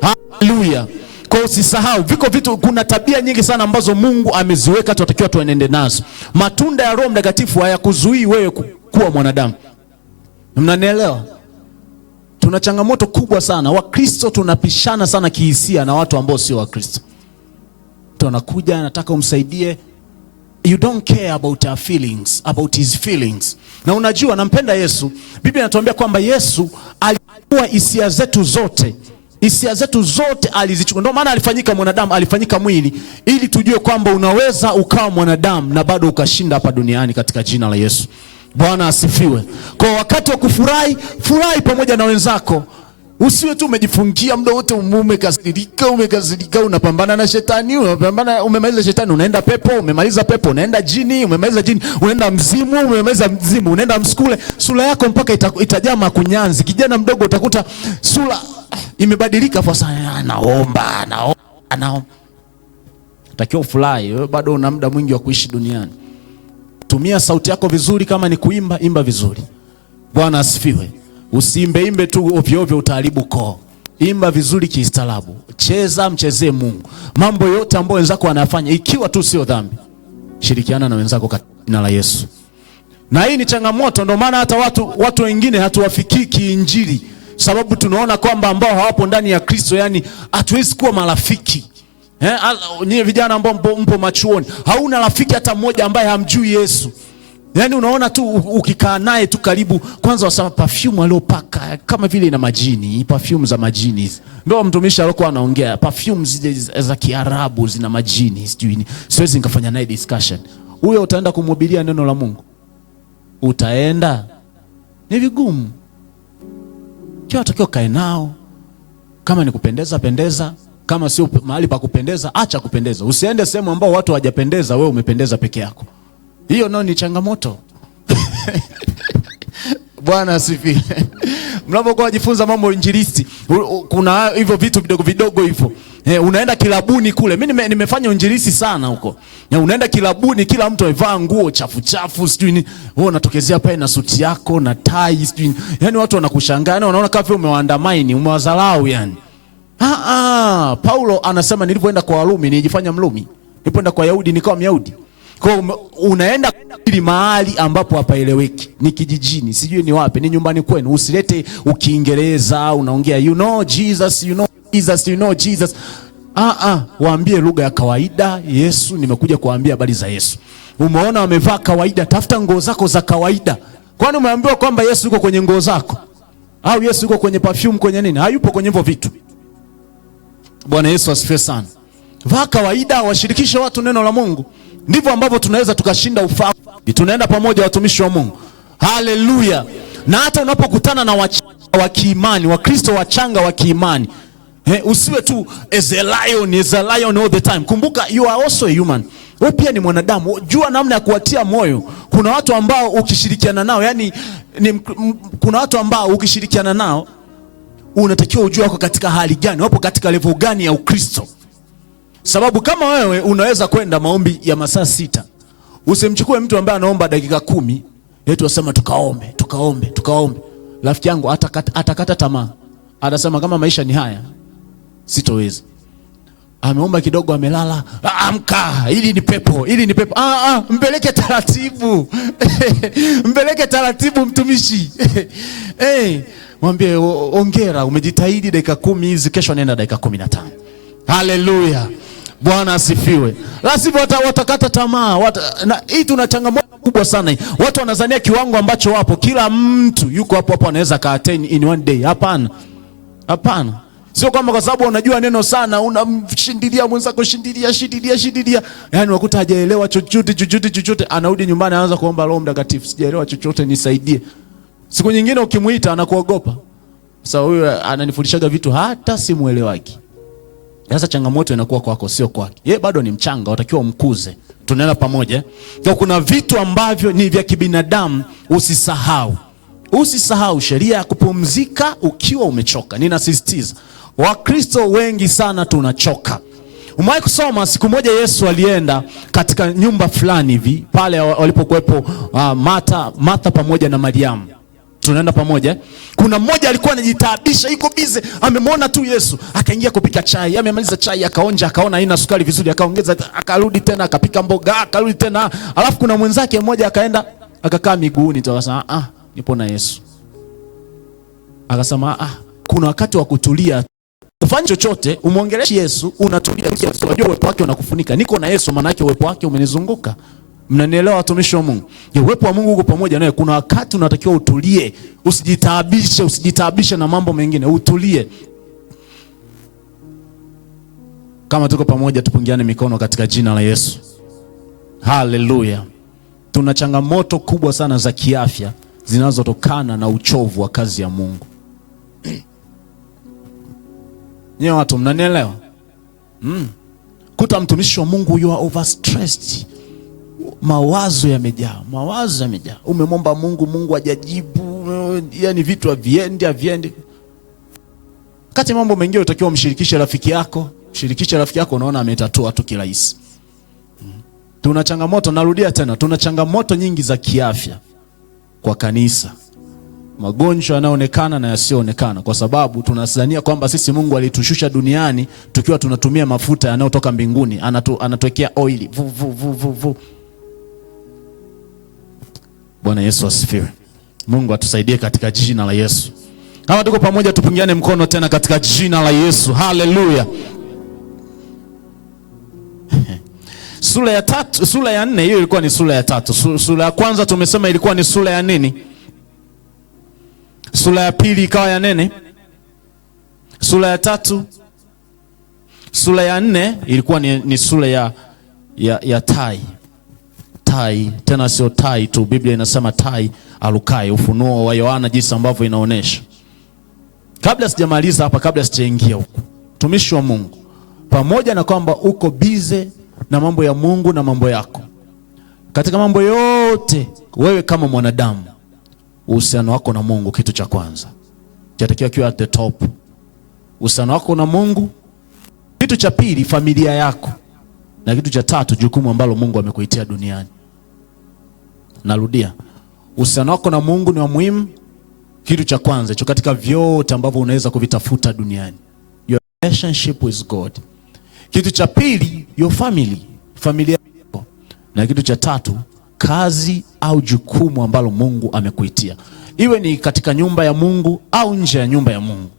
Haleluya. Kwa usisahau, kuna tabia nyingi sana ambazo Mungu ameziweka tunatakiwa tuenende nazo. Matunda ya Roho Mtakatifu hayakuzuii wewe kuwa mwanadamu. Mnanielewa? Tuna changamoto kubwa sana. Wakristo tunapishana sana kihisia na watu ambao sio Wakristo. Anakuja anataka umsaidie, you don't care about our feelings, about his feelings. Na unajua nampenda Yesu. Biblia inatuambia kwamba Yesu alikuwa hisia zetu zote alizichukua. Ndio maana alifanyika mwanadamu, alifanyika mwili ili tujue kwamba unaweza ukawa mwanadamu na bado ukashinda hapa duniani katika jina la Yesu. Bwana asifiwe. Kwa wakati wa kufurahi, furahi pamoja na wenzako. Usiwe tu umejifungia muda wote, umekasirika, unapambana na shetani, umemaliza shetani, unaenda pepo, umemaliza pepo, unaenda jini, umemaliza jini, unaenda mzimu, umemaliza mzimu, unaenda mskule. Sura yako mpaka itajaa makunyanzi. Kijana mdogo utakuta sura imebadilika kwa sana, naomba. Utakiwa ufurahi, wewe bado una muda mwingi wa kuishi duniani. Tumia sauti yako vizuri, kama ni kuimba, imba vizuri. Bwana asifiwe. Usiimbe tu ovyo ovyo, utaharibu koo. Imba vizuri kistaarabu. Cheza, mchezee Mungu. Mambo yote ambayo wenzako wanafanya, ikiwa tu sio dhambi, shirikiana na wenzako katika jina la Yesu. Na hii ni changamoto, ndio maana hata watu wengine hatuwafikii kiinjili, sababu tunaona kwamba ambao hawapo ndani ya Kristo, yani hatuwezi kuwa marafiki. Nyie vijana ambao mpo machuoni, hauna rafiki hata mmoja ambaye hamjui Yesu. Yani unaona tu ukikaa naye tu karibu, kwanza wasema perfume aliyopaka kama vile ina majini, perfume za majini. Ndio mtumishi alikuwa anaongea, perfume za Kiarabu zina majini, sijui. Siwezi nikafanya naye discussion. Huyo utaenda kumhubiria neno la Mungu? Utaenda? Ni vigumu. Kile unatakiwa kae nao. Kama ni kupendeza, pendeza. Kama sio mahali pa kupendeza, acha kupendeza. Usiende sehemu ambao watu hawajapendeza, wewe umependeza peke yako. Hiyo nao ni changamoto. Bwana asifiwe. Mnapokuwa wajifunza mambo injilisti, kuna hivyo vitu vidogo vidogo hivyo. Unaenda kilabuni kule. Mimi nimefanya injilisti sana huko. Unaenda kilabuni, kila mtu amevaa nguo chafu, sijui ni wewe unatokezea pale na suti yako na tai, sijui. Yaani watu wanakushangaa, wanaona kama vile umewaandamaini, umewadharau yani. Paulo anasema nilipoenda kwa Warumi nilijifanya Mrumi. Nilipoenda kwa Yahudi nikawa Myahudi. Kwa unaenda ili mahali ambapo hapaeleweki, ni kijijini, sijui ni wapi, ni nyumbani kwenu. Usilete ukiingereza unaongea you know Jesus, you know Jesus, you know Jesus. Waambie lugha ya kawaida. Yesu, nimekuja kuambia habari za Yesu. Umeona wamevaa kawaida, tafuta nguo zako za kawaida. Kwani umeambiwa kwamba Yesu yuko kwenye nguo zako? Au Yesu yuko kwenye perfume, kwenye nini? Hayupo kwenye hivyo vitu. Bwana Yesu asifiwe sana. Vaa kawaida, washirikishe watu neno la Mungu. Ndivyo ambavyo tunaweza tukashinda ufahamu. Tunaenda pamoja watumishi wa Mungu. Haleluya. Na hata unapokutana na wachanga wa kiimani, Wakristo wachanga wa kiimani, usiwe tu as a lion all the time. Kumbuka you are also a human. Wewe pia ni mwanadamu. Jua namna ya kuwatia moyo. Kuna watu ambao ukishirikiana nao, yani kuna watu ambao ukishirikiana nao unatakiwa ujue wako katika hali gani, wapo katika level gani ya Ukristo. Sababu kama wewe unaweza kwenda maombi ya masaa 6, usimchukue mtu ambaye anaomba dakika 10, yetu wasema tukaombe. Rafiki yangu atakata tamaa. Atasema kama maisha ni haya, sitoweza. Ameomba kidogo, amelala, amka, hili ni pepo. Mpeleke taratibu. Mpeleke taratibu mtumishi. Mwambie ongera, umejitahidi dakika 10 hizi, kesho nenda dakika 15. Haleluya. Bwana asifiwe. Lazima watakata tamaa. Na hii tuna changamoto kubwa sana hii. Watu wanazania kiwango ambacho wapo, kila mtu yuko hapo anaweza ka attain in one day. Hapana. Sio kwamba kwa sababu unajua neno sana unamshindilia mwenzako, shindilia. Yaani wakuta hajaelewa chochote, anarudi nyumbani anaanza kuomba Roho Mtakatifu. Sijaelewa chochote, nisaidie. Siku nyingine ukimuita anakuogopa. Sasa huyu ananifundishaga vitu hata simuelewaki. Sasa changamoto inakuwa kwako, sio kwake. Yeye bado ni mchanga, watakiwa umkuze. Tunaenda pamoja. Kwa kuna vitu ambavyo ni vya kibinadamu, usisahau sheria ya kupumzika ukiwa umechoka. Ninasisitiza, Wakristo wengi sana tunachoka. Umewahi kusoma siku moja Yesu alienda katika nyumba fulani hivi, pale walipokuwepo Martha pamoja na Mariamu. Tunaenda pamoja. Kuna mmoja alikuwa anajitaabisha, yuko busy, amemwona tu Yesu, akaingia kupika chai, amemaliza chai, akaonja, akaona haina sukari vizuri, akaongeza, akarudi tena, akapika mboga, akarudi tena. Alafu kuna mwenzake mmoja akaenda, akakaa miguuni, akasema nipo na Yesu. Akasema kuna wakati wa kutulia. Ufanye chochote, umuongeleshe Yesu, unatulia. Unajua uwepo wake unakufunika. Niko na Yesu, maana yake uwepo wake umenizunguka. Mnanielewa watumishi wa Mungu? Uwepo wa Mungu uko pamoja nawe. Kuna wakati unatakiwa utulie. Usijitaabishe na mambo mengine. Utulie. Kama tuko pamoja, tupungiane mikono katika jina la Yesu. Haleluya. Tuna changamoto kubwa sana za kiafya zinazotokana na uchovu wa kazi ya Mungu. Nyewe watu mnanielewa? Kuta mtumishi wa Mungu you are overstressed. Mawazo yamejaa. Umemwomba Mungu, Mungu hajajibu. Yaani vitu haviendi. Kati mambo mengine utakiwa mshirikishe rafiki yako. Unaona ametatua tu kirahisi. Tuna changamoto, narudia tena, tuna changamoto nyingi za kiafya kwa kanisa. Magonjwa yanayoonekana na yasiyoonekana, kwa sababu tunadhania kwamba sisi Mungu alitushusha duniani tukiwa tunatumia mafuta yanayotoka mbinguni, anatuwekea oili vu. Bwana Yesu asifiwe. Mungu atusaidie katika jina la Yesu. Kama tuko pamoja tupungiane mkono tena katika jina la Yesu. Haleluya. Sura ya 3, sura ya 4 hiyo ilikuwa ni sura ya 3. Sura ya kwanza tumesema ilikuwa ni sura ya nini? Sura ya pili ikawa ya nene. Sura ya 3, sura ya 4 ilikuwa ni sura ya tai. Tena sio tai tu, Biblia inasema tai alukaye. Ufunuo wa Yohana jinsi ambavyo inaonesha. Kabla sijamaliza hapa, kabla sijaingia huko, tumishi wa Mungu, pamoja na kwamba uko bize na mambo ya Mungu na mambo yako, katika mambo yote wewe kama mwanadamu, uhusiano wako na Mungu kitu cha kwanza kinatakiwa kiwe at the top. Uhusiano wako na Mungu. Kitu cha pili familia yako, na kitu cha tatu jukumu ambalo Mungu amekuitia duniani. Narudia, uhusiano wako na Mungu ni wa muhimu, kitu cha kwanza hicho katika vyote ambavyo unaweza kuvitafuta duniani. Your relationship with God. Kitu cha pili your family, familia yako, na kitu cha tatu kazi au jukumu ambalo Mungu amekuitia. Iwe ni katika nyumba ya Mungu au nje ya nyumba ya Mungu.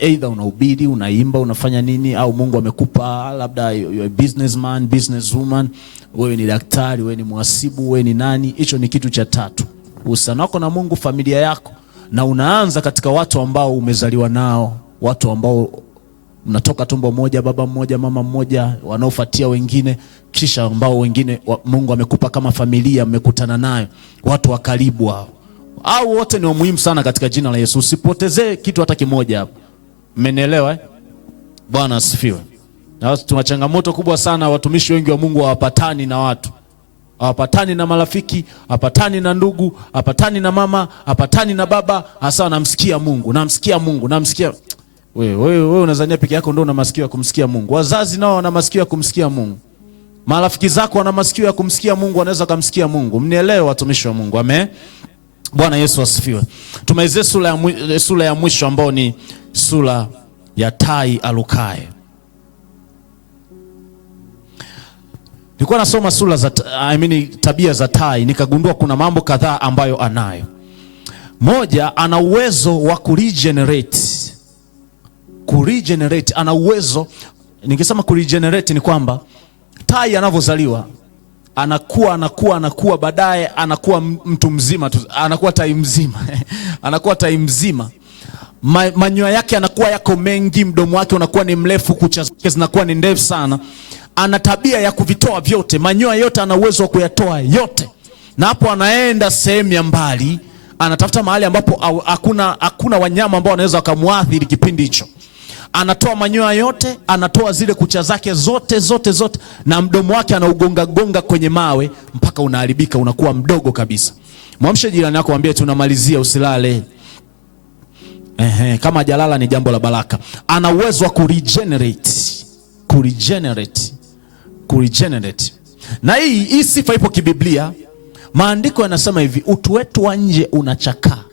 Either unahubiri, unaimba, unafanya nini, au Mungu amekupa labda you're a businessman, businesswoman, wewe ni daktari, wewe ni mhasibu, wewe ni nani. Hicho ni kitu cha tatu. Uhusiano wako na Mungu, familia yako, na unaanza katika watu ambao umezaliwa nao, watu ambao mnatoka tumbo moja, baba mmoja, mama mmoja, wanaofuatia wengine, kisha ambao wengine Mungu amekupa kama familia, mmekutana nayo, watu wa karibu hao. Au wote ni muhimu sana katika jina la Yesu. Usipotezee kitu hata kimoja hapo. Mmenielewa? Bwana asifiwe. Na tuna changamoto kubwa sana, watumishi wengi wa Mungu hawapatani na watu. Hawapatani na marafiki, hawapatani na ndugu, hawapatani na mama, hawapatani na baba, hasa namsikia Mungu. Wewe unazania peke yako ndio una masikio ya kumsikia Mungu. Wazazi nao wana masikio ya kumsikia Mungu. Marafiki zako wana masikio ya kumsikia Mungu, wanaweza kumsikia Mungu. Mnielewe watumishi wa Mungu. Amen. Bwana Yesu asifiwe. Tumalizie sura ya mwisho ambao ni sura ya tai alukaye. Nilikuwa nasoma sura za tabia za tai, nikagundua kuna mambo kadhaa ambayo anayo. Moja, ana uwezo wa kuregenerate. Ana uwezo, nikisema kuregenerate ni kwamba tai anavyozaliwa anakuwa baadaye anakuwa mtu mzima tu, anakuwa tai mzima. Anakuwa tai mzima. Manyoya yake yanakuwa yako mengi, mdomo wake unakuwa ni mrefu, kucha zake zinakuwa ni ndefu sana. Ana tabia ya kuvitoa vyote, manyoya yote ana uwezo wa kuyatoa yote. Na hapo anaenda sehemu ya mbali, anatafuta mahali ambapo hakuna wanyama ambao wanaweza kumuathiri kipindi hicho. Anatoa manyoya yote, anatoa zile kucha zake zote, na mdomo wake anaugonga kwenye mawe mpaka unaharibika, unakuwa mdogo kabisa. Mwamshe jirani yako, mwambie tunamalizia, usilale. Kama hajalala ni jambo la baraka. Ana uwezo wa kuregenerate. Na hii sifa ipo kibiblia. Maandiko yanasema hivi, utu wetu wa nje unachakaa,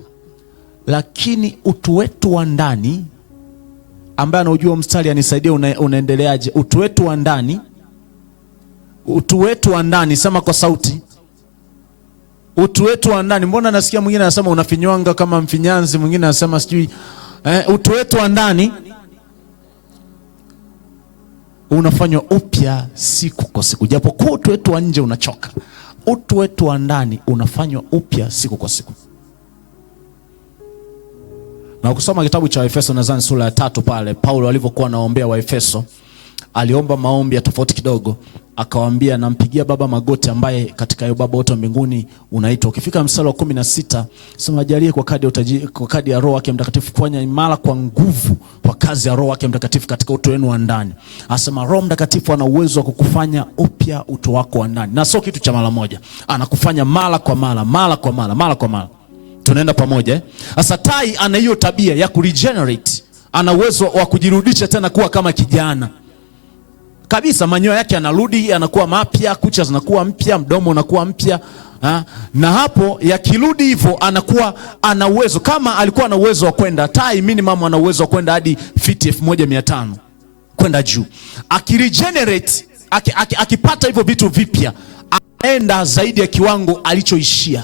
lakini utu wetu wa ndani, ambaye anajua mstari anisaidie unaendeleaje. Utu wetu wa ndani, sema kwa sauti. Utu wetu wa ndani. Mbona nasikia mwingine anasema unafinywanga kama mfinyanzi, mwingine anasema sijui. Utu wetu wa ndani unafanywa upya siku kwa siku. Japo kwa utu wetu wa nje unachoka, utu wetu wa ndani unafanywa upya siku kwa siku. Na ukisoma kitabu cha Efeso nadhani sura ya 3 pale, Paulo alivyokuwa anaombea wa Efeso, aliomba maombi ya tofauti kidogo. Akawaambia, nampigia Baba magoti ambaye katika hiyo Baba wote wa mbinguni unaitwa. Ukifika mstari wa 16, sema ajalie kwa kadri ya Roho yake Mtakatifu kufanya imara kwa nguvu kwa kazi ya Roho wake Mtakatifu katika utu wenu wa ndani. Anasema Roho Mtakatifu ana uwezo wa kukufanya upya utu wako wa ndani, na sio kitu cha mara moja, anakufanya mara kwa mara, mara kwa mara, mara kwa mara. Tunaenda pamoja. Sasa tai ana hiyo tabia ya kuregenerate, ana uwezo wa kujirudisha tena kuwa kama kijana kabisa. Manyoya yake yanarudi, anakuwa mapya, kucha zinakuwa mpya, mdomo unakuwa mpya. Na hapo yakirudi hivyo anakuwa ana uwezo, kama alikuwa na uwezo wa kwenda, tai minimum ana uwezo wa kwenda hadi feet 1500 kwenda juu. Akiregenerate, akipata hivyo vitu vipya, anaenda zaidi ya kiwango alichoishia.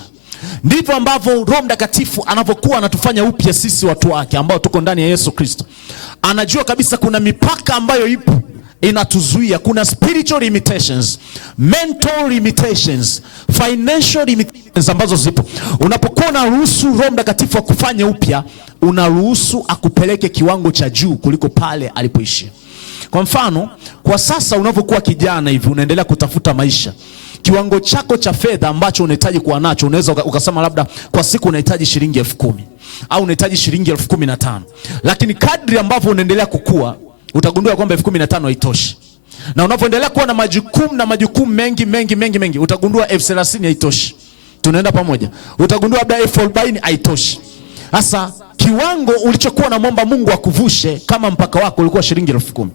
Ndivyo ambavyo Roho Mtakatifu anapokuwa anatufanya upya sisi watu wake ambao tuko ndani ya Yesu Kristo. Anajua kabisa kuna mipaka ambayo ipo inatuzuia. Kuna spiritual limitations, mental limitations, financial limitations ambazo zipo. Unapokuwa unaruhusu Roho Mtakatifu akufanye upya, unaruhusu akupeleke kiwango cha juu kuliko pale alipoishia. Kwa mfano, kwa sasa unapokuwa kijana hivi unaendelea kutafuta maisha, kiwango chako cha fedha ambacho unahitaji kuwa nacho, unaweza ukasema labda kwa siku unahitaji shilingi 10,000 au unahitaji shilingi 15,000. Lakini kadri ambavyo unaendelea kukua, utagundua kwamba 15,000 haitoshi. Na unapoendelea kuwa na majukumu mengi, utagundua 30,000 haitoshi. Tunaenda pamoja. Utagundua labda 40,000 haitoshi. Sasa kiwango ulichokuwa na muomba Mungu akuvushe kama mpaka wako ulikuwa shilingi 10,000.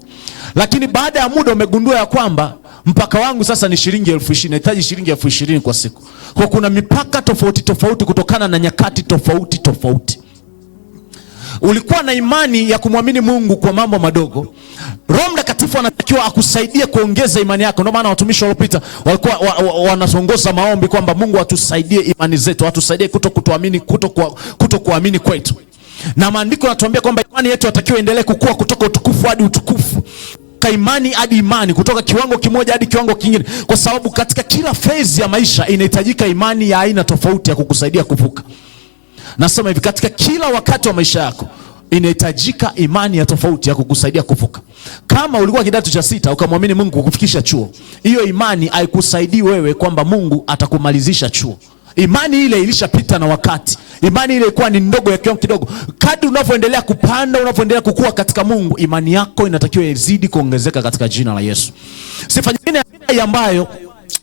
Lakini baada ya muda umegundua ya kwamba mpaka wangu sasa ni shilingi 20,000, nahitaji shilingi 20,000 kwa siku. Kwa kuna mipaka tofauti tofauti kutokana na nyakati tofauti tofauti. Ulikuwa na imani ya kumwamini Mungu kwa mambo madogo, Roho Mtakatifu anatakiwa akusaidie kuongeza imani yako. Ndio maana watumishi waliopita walikuwa wanasongoza maombi kwamba Mungu atusaidie imani zetu, atusaidie kutokuamini kwetu. Na maandiko yanatuambia kwamba imani yetu inatakiwa endelee kukua kutoka utukufu hadi utukufu, imani hadi imani, kutoka kiwango kimoja hadi kiwango kingine, kwa sababu katika kila phase ya maisha inahitajika imani ya aina tofauti ya kukusaidia kuvuka. Nasema hivi, katika kila wakati wa maisha yako inahitajika imani ya tofauti ya kukusaidia kuvuka. Kama ulikuwa kidato cha 6 ukamwamini Mungu kukufikisha chuo, hiyo imani haikusaidii wewe kwamba Mungu atakumalizisha chuo. Imani ile ilishapita na wakati. Imani ile ilikuwa ni ndogo ya kiwango kidogo. Kadri unavyoendelea kupanda, unavyoendelea kukua katika Mungu, imani yako inatakiwa izidi kuongezeka katika jina la Yesu. Sifa nyingine ambayo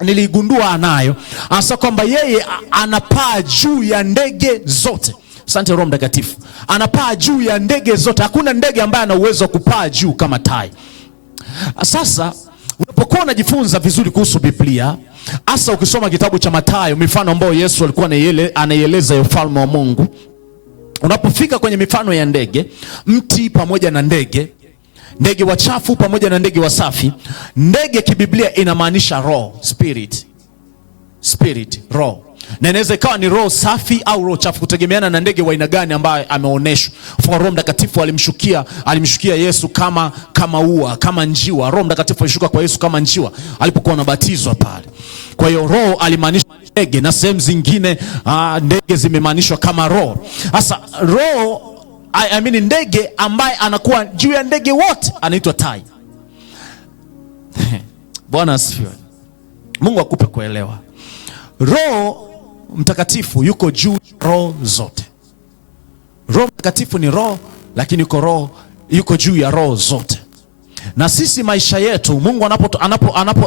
niligundua anayo, hasa kwamba yeye anapaa juu ya ndege zote. Asante Roho Mtakatifu. Anapaa juu ya ndege zote. Hakuna ndege ambaye ana uwezo wa kupaa juu kama tai. Sasa unapokuwa unajifunza vizuri kuhusu Biblia, hasa ukisoma kitabu cha Mathayo, mifano ambayo Yesu alikuwa anaieleza ya ufalme wa Mungu, unapofika kwenye mifano ya ndege, mti pamoja na ndege wachafu pamoja na ndege wasafi, ndege kibiblia inamaanisha roho, spirit, roho. Na inaweza ikawa ni roho safi au roho chafu kutegemeana na ndege wa aina gani ambaye ameoneshwa. Kwa Roho Mtakatifu alimshukia Yesu kama ua, kama njiwa. Roho Mtakatifu alishuka kwa Yesu kama njiwa alipokuwa anabatizwa pale. Kwa hiyo roho alimaanisha ndege, na sehemu zingine ndege zimemanishwa kama roho. Sasa roho, ndege ambaye anakuwa juu ya ndege wote anaitwa tai. Bwana asifiwe. Mungu akupe kuelewa. Roho Mtakatifu yuko juu ya roho zote. Roho Mtakatifu ni roho, lakini yuko juu ya roho zote. Na sisi maisha yetu, Mungu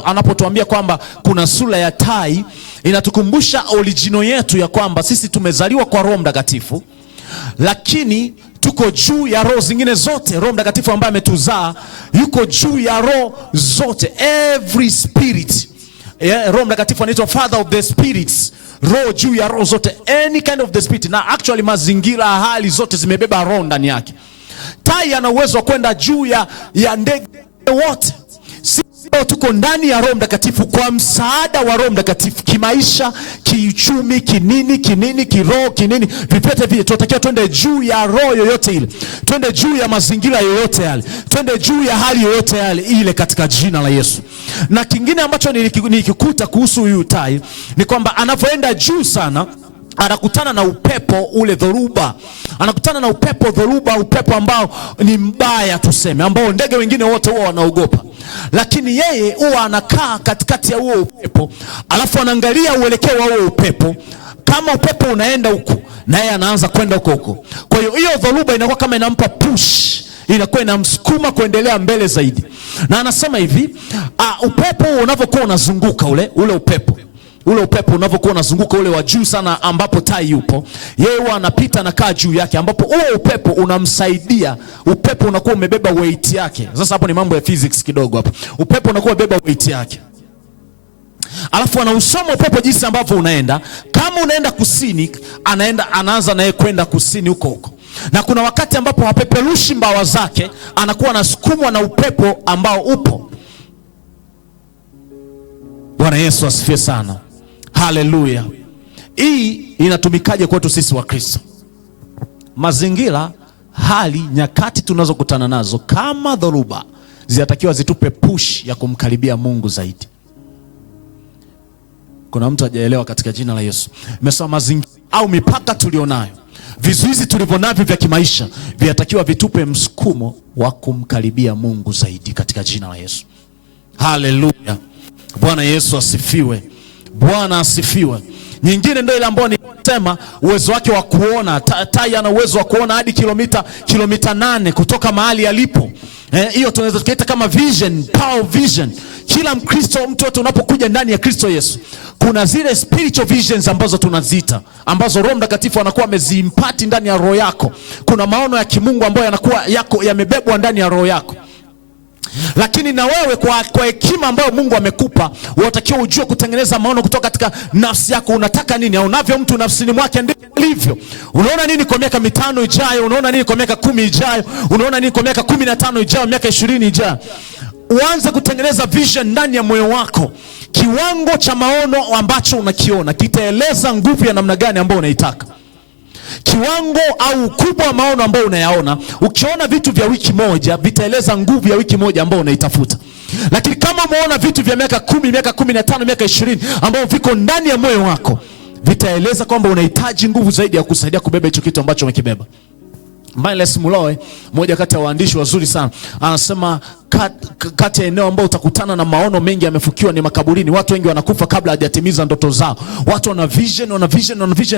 anapotuambia kwamba kuna sura ya tai, inatukumbusha original yetu ya kwamba sisi tumezaliwa kwa Roho Mtakatifu, lakini tuko juu ya roho zingine zote. Roho Mtakatifu ambaye ametuzaa yuko juu ya roho zote, every spirit. Roho Mtakatifu anaitwa Father of the Spirits. Roho juu ya roho zote, any kind of the spirit. Na actually mazingira, hali zote zimebeba roho ndani yake. Tai ana uwezo wa kwenda juu ya ndege wote. Sisi tuko ndani ya Roho Mtakatifu kwa msaada wa Roho Mtakatifu, kimaisha, kiuchumi, kiroho, vipete vile. Tunatakiwa twende juu ya roho yoyote ile, twende juu ya mazingira yoyote yale, twende juu ya hali yoyote yale ile katika jina la Yesu. Na kingine ambacho nilikikuta kuhusu huyu tai ni kwamba anapoenda juu sana, anakutana na upepo ule dhoruba. Anakutana na upepo dhoruba, upepo ambao ni mbaya tuseme, ambao ndege wengine wote huwa wanaogopa. Lakini yeye huwa anakaa katikati ya huo upepo, alafu anaangalia uelekeo wa huo upepo. Kama upepo unaenda huko, na yeye anaanza kwenda huko. Kwa hiyo dhoruba inakuwa kama inampa push, inakuwa inamsukuma kuendelea mbele zaidi. Na anasema hivi, upepo unavyokuwa unazunguka ule upepo unavyokuwa unazunguka ule wa juu sana ambapo tai yupo, yeye huwa anapita na kaa juu yake, ambapo huo upepo unamsaidia. Upepo unakuwa umebeba weight yake. Sasa hapo ni mambo ya physics kidogo hapo. Upepo unakuwa umebeba weight yake. Alafu anausoma upepo jinsi ambavyo unaenda. Kama unaenda kusini, anaanza naye kwenda kusini huko. Na kuna wakati ambapo hapeperushi mbawa zake, anakuwa anasukumwa na upepo ambao upo. Bwana Yesu asifiwe sana. Haleluya. Hii inatumikaje kwetu sisi wa Kristo? Mazingira, hali, nyakati tunazokutana nazo kama dhoruba zinatakiwa zitupe push ya kumkaribia Mungu zaidi. Kuna mtu hajaelewa katika jina la Yesu. Nimesema mazingira au mipaka tulionayo, vizuizi tulivyonavyo vya kimaisha vinatakiwa vitupe msukumo wa kumkaribia Mungu zaidi katika jina la Yesu. Haleluya. Bwana Yesu asifiwe. Bwana asifiwe. Nyingine ndio ile ambayo nilisema uwezo wake wa kuona. Tai ana uwezo wa kuona hadi kilomita 8 kutoka mahali alipo. Hiyo tunaweza tukaita kama vision, power vision. Kila Mkristo, mtu wote unapokuja ndani ya Kristo Yesu, kuna zile spiritual visions ambazo tunazita, ambazo Roho Mtakatifu anakuwa ameziimpati ndani ya roho yako. Kuna maono ya kimungu ambayo yanakuwa yamebebwa ndani ya roho yako. Lakini na wewe kwa hekima ambayo Mungu amekupa, unatakiwa ujue kutengeneza maono kutoka katika nafsi yako. Unataka nini? Unavyo mtu nafsini mwake ndivyo alivyo. Unaona nini kwa miaka 5 ijayo? Unaona nini kwa miaka 10 ijayo? Unaona nini kwa miaka 15 ijayo, miaka 20 ijayo? Uanze kutengeneza vision ndani ya moyo wako. Kiwango cha maono ambacho unakiona kitaeleza nguvu ya namna gani ambayo unaitaka. Kiwango au ukubwa wa maono ambayo unayaona, ukiona vitu vya wiki moja vitaeleza nguvu ya wiki moja ambayo unaitafuta. Lakini kama umeona vitu vya miaka 10, miaka 15, miaka 20 ambao viko ndani ya moyo wako, vitaeleza kwamba unahitaji nguvu zaidi ya kusaidia kubeba hicho kitu ambacho umekibeba. Miles Muloe, mmoja kati ya waandishi wazuri sana, anasema kati ya eneo ambao utakutana na maono mengi yamefukiwa ni makaburini. Watu wengi wanakufa kabla hajatimiza ndoto zao. Watu wana vision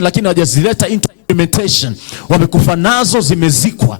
lakini hawajazileta into implementation. Wamekufa nazo, zimezikwa.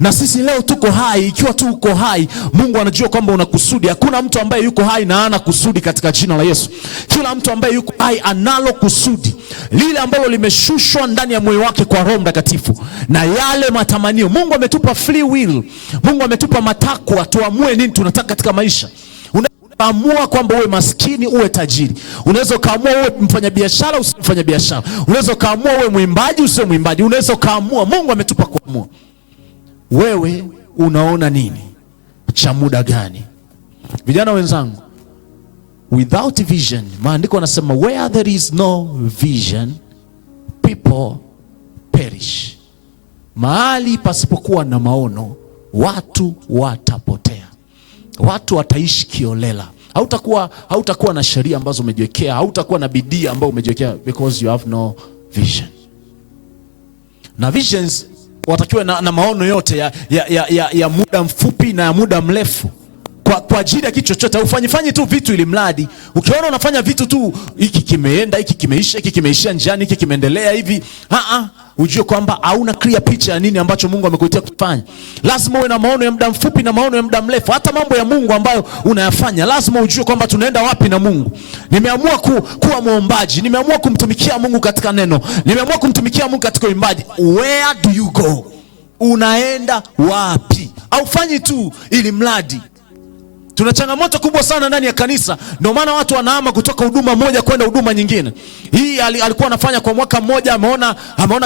Na sisi leo tuko hai. Ikiwa tu uko hai, Mungu anajua kwamba una kusudi. Hakuna mtu ambaye yuko hai na hana kusudi katika jina la Yesu. Kila mtu ambaye yuko hai analo kusudi, lile ambalo limeshushwa ndani ya moyo wake kwa Roho Mtakatifu, na yale matamanio. Mungu ametupa free will. Mungu ametupa matakwa tuamue nini tunataka katika maisha. Unaamua kwamba uwe maskini, uwe tajiri. Unaweza kaamua uwe mfanyabiashara, usiwe mfanyabiashara. Unaweza kaamua uwe mwimbaji, usiwe mwimbaji. Unaweza kaamua. Mungu ametupa kuamua. Wewe unaona nini? Cha muda gani? Vijana wenzangu, without vision, maandiko yanasema where there is no vision, people perish. Mahali pasipokuwa na maono, watu watapotea. Watu wataishi kiolela. Hautakuwa na sheria ambazo umejiwekea, hautakuwa na bidii ambayo umejiwekea, because you have no vision. Na visions watakiwa na maono yote ya muda mfupi na ya muda mrefu. Kwa ajili ya kitu chochote, ufanyifanyi tu vitu ili mradi. Ukiona unafanya vitu tu, hiki kimeenda, hiki kimeisha, hiki kimeishia njiani, hiki kimeendelea hivi, ujue kwamba hauna clear picture ya nini ambacho Mungu amekuitia kufanya. Lazima uwe na maono ya muda mfupi na maono ya muda mrefu. Hata mambo ya Mungu ambayo unayafanya, lazima ujue kwamba tunaenda wapi na Mungu. Nimeamua kuwa muombaji, nimeamua kumtumikia Mungu katika neno, nimeamua kumtumikia Mungu katika uimbaji. Where do you go? Unaenda wapi? Haufanyi tu ili mradi. Tuna changamoto kubwa sana ndani ya kanisa. Ndio maana watu wanahama kutoka huduma moja kwenda huduma nyingine. Hii alikuwa anafanya kwa mwaka mmoja, ameona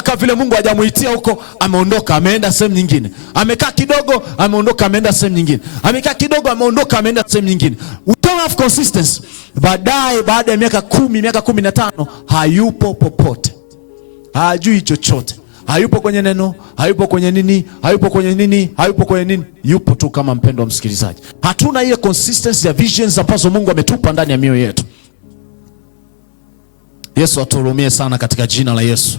kama vile Mungu hajamuitia huko, ameondoka, ameenda sehemu nyingine. Amekaa kidogo, ameondoka, ameenda sehemu nyingine. Amekaa kidogo, ameondoka, ameenda sehemu nyingine. We don't have consistency. Baada ya miaka 10, miaka 15, hayupo popote. Hajui chochote. Hayupo kwenye neno, hayupo kwenye nini, yupo tu kama mpendwa msikilizaji. Hatuna ile consistency ya visions ambazo Mungu ametupa ndani ya mioyo yetu. Yesu atuhurumie sana katika jina la Yesu.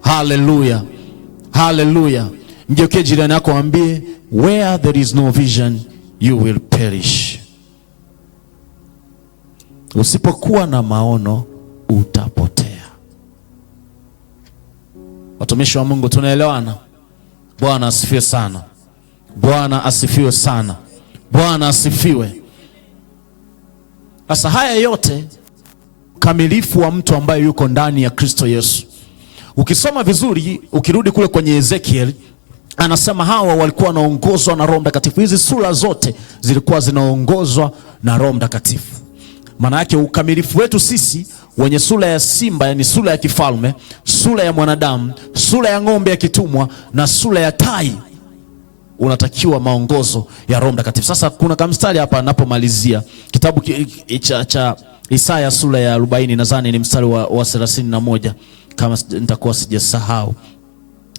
Haleluya. Haleluya. Mgeukie jirani yako, mwambie where there is no vision you will perish. Usipokuwa na maono utapotea. Watumishi wa Mungu, tunaelewana? Bwana asifiwe sana. Bwana asifiwe sana. Bwana asifiwe. Sasa haya yote kamilifu wa mtu ambaye yuko ndani ya Kristo Yesu. Ukisoma vizuri, ukirudi kule kwenye Ezekiel, anasema hawa walikuwa wanaongozwa na Roho Mtakatifu. Hizi sura zote zilikuwa zinaongozwa na Roho Mtakatifu. Maana yake ukamilifu wetu sisi wenye sura ya simba, yani sura ya kifalme, sura ya mwanadamu, sura ya ng'ombe ya kitumwa na sura ya tai, unatakiwa maongozo ya Roho Mtakatifu. Sasa kuna kamstari hapa anapomalizia kitabu cha Isaya sura ya 40, nadhani ni mstari wa 31 kama nitakuwa sijasahau.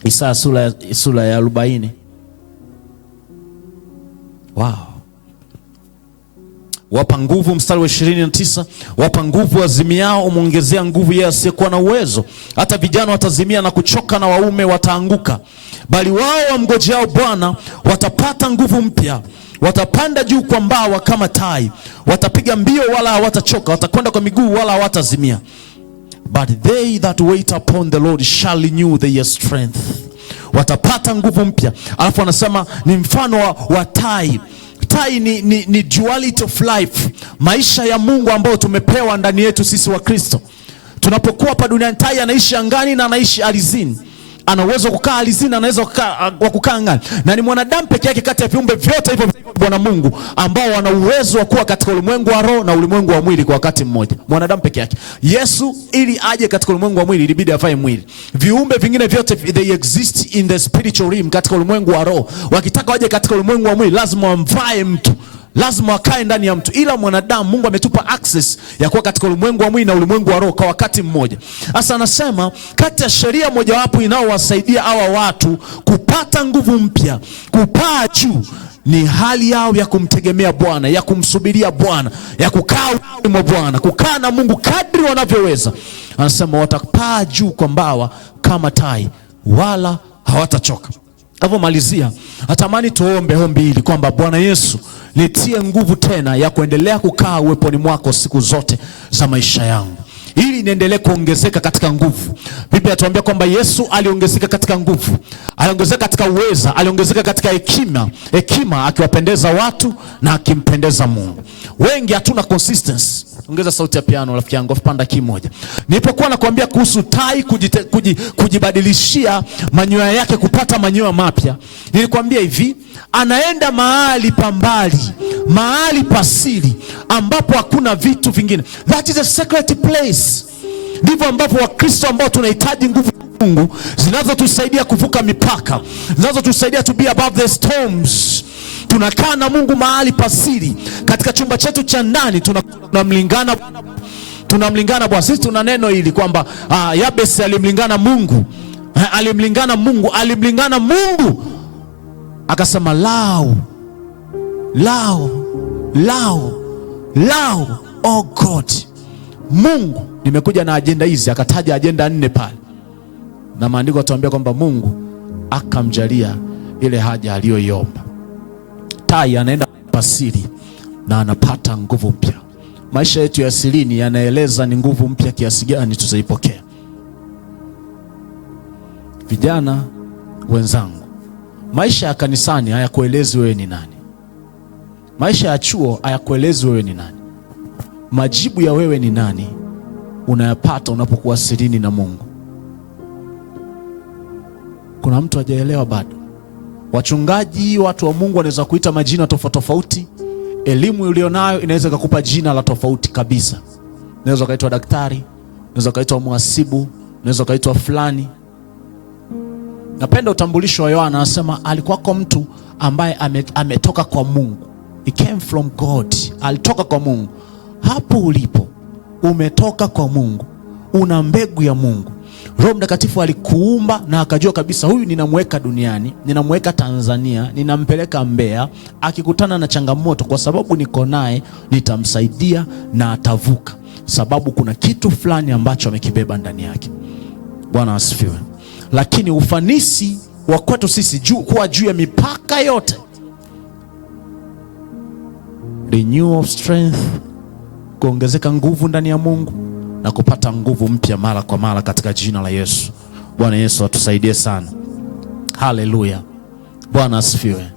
Isaya sura ya 40. Wow. Wapa nguvu, mstari wa 29, wapa nguvu wazimiao, umongezea nguvu yeye asiyekuwa na uwezo. Hata vijana watazimia na kuchoka na waume wataanguka. Bali wao wamngojeao Bwana watapata nguvu mpya. Watapanda juu kwa mbawa kama tai. Watapiga mbio wala hawatachoka. Watakwenda kwa miguu wala hawatazimia. But they that wait upon the Lord shall renew their strength. Watapata nguvu mpya. Alafu anasema ni mfano wa tai. Tai ni duality of life, maisha ya Mungu ambayo tumepewa ndani yetu sisi wa Kristo. Tunapokuwa hapa duniani, tai anaishi angani na anaishi alizini. Ana uwezo kukaa alizini, anaweza kukaa angani. Na ni mwanadamu peke yake kati ya viumbe vyote hivyo Bwana Mungu ambao wana uwezo wa kuwa katika ulimwengu wa roho na ulimwengu wa mwili kwa wakati mmoja. Mwanadamu peke yake. Yesu ili aje katika ulimwengu wa mwili ilibidi avae mwili. Viumbe vingine vyote they exist in the spiritual realm, katika ulimwengu wa roho. Wakitaka waje katika ulimwengu wa mwili lazima wamvae mtu. Lazima wakae ndani ya mtu. Ila mwanadamu Mungu ametupa access ya kuwa katika ulimwengu wa mwili na ulimwengu wa roho kwa wakati mmoja. Sasa anasema kati ya sheria mojawapo inaowasaidia hawa watu kupata nguvu mpya, kupaa juu, ni hali yao ya kumtegemea Bwana, ya kumsubiria Bwana, ya kukaa mwa Bwana, kukaa na Mungu kadri wanavyoweza. Anasema watapaa juu kwa mbawa kama tai wala hawatachoka. Hapo malizia, natamani tuombe ombi hili kwamba Bwana Yesu, nitie nguvu tena ya kuendelea kukaa uweponi mwako siku zote za maisha yangu, ili niendelee kuongezeka katika nguvu. Biblia inatuambia kwamba Yesu aliongezeka katika nguvu, aliongezeka katika uweza, aliongezeka katika hekima akiwapendeza watu na akimpendeza Mungu. Wengi hatuna consistency. Ongeza sauti ya piano rafiki yangu, panda kimoja. Nilipokuwa nakwambia kuhusu tai kujibadilishia manyoya yake kupata manyoya mapya, nilikwambia hivi, anaenda mahali pambali, mahali pasiri ambapo hakuna vitu vingine. That is a secret place. Ndivyo ambapo Wakristo ambao tunahitaji nguvu ya Mungu zinazotusaidia kuvuka mipaka, zinazotusaidia to be above the storms. Tunakaa na Mungu mahali pasiri, katika chumba chetu cha ndani tunamlingana Bwana. Sisi tuna neno hili kwamba Yabesi alimlingana Mungu, akasema lao oh God, Mungu nimekuja na ajenda hizi. Akataja ajenda 4 pale, na maandiko yatuambia kwamba Mungu akamjalia ile haja aliyoiomba. Tai anaenda pasiri na anapata nguvu mpya. Maisha yetu ya asilini yanaeleza ni nguvu mpya kiasi gani tutaipokea. Vijana wenzangu, maisha ya kanisani hayakuelezi wewe ni nani. Maisha ya chuo hayakuelezi wewe ni nani. Majibu ya wewe ni nani unayapata unapokuwa asilini na Mungu. Kuna mtu hajaelewa bado. Wachungaji, watu wa Mungu wanaweza kuita majina tofauti tofauti. Elimu ulionayo inaweza kukupa jina la tofauti kabisa. Unaweza kuitwa daktari, unaweza kuitwa mhasibu, unaweza kuitwa fulani. Napenda utambulisho wa Yohana, anasema alikuwa kwa mtu ambaye ametoka kwa Mungu. He came from God. Alitoka kwa Mungu. Hapo ulipo umetoka kwa Mungu, una mbegu ya Mungu. Roho Mtakatifu alikuumba na akajua kabisa huyu ninamweka duniani, ninamweka Tanzania, ninampeleka Mbeya. Akikutana na changamoto, kwa sababu niko naye, nitamsaidia na atavuka, sababu kuna kitu fulani ambacho amekibeba ndani yake. Bwana asifiwe. Lakini ufanisi wa kwetu sisi kuwa juu ya mipaka yote, renewal of strength, kuongezeka nguvu ndani ya Mungu na kupata nguvu mpya mara kwa mara katika jina la Yesu. Bwana Yesu atusaidie sana. Haleluya. Bwana asifiwe.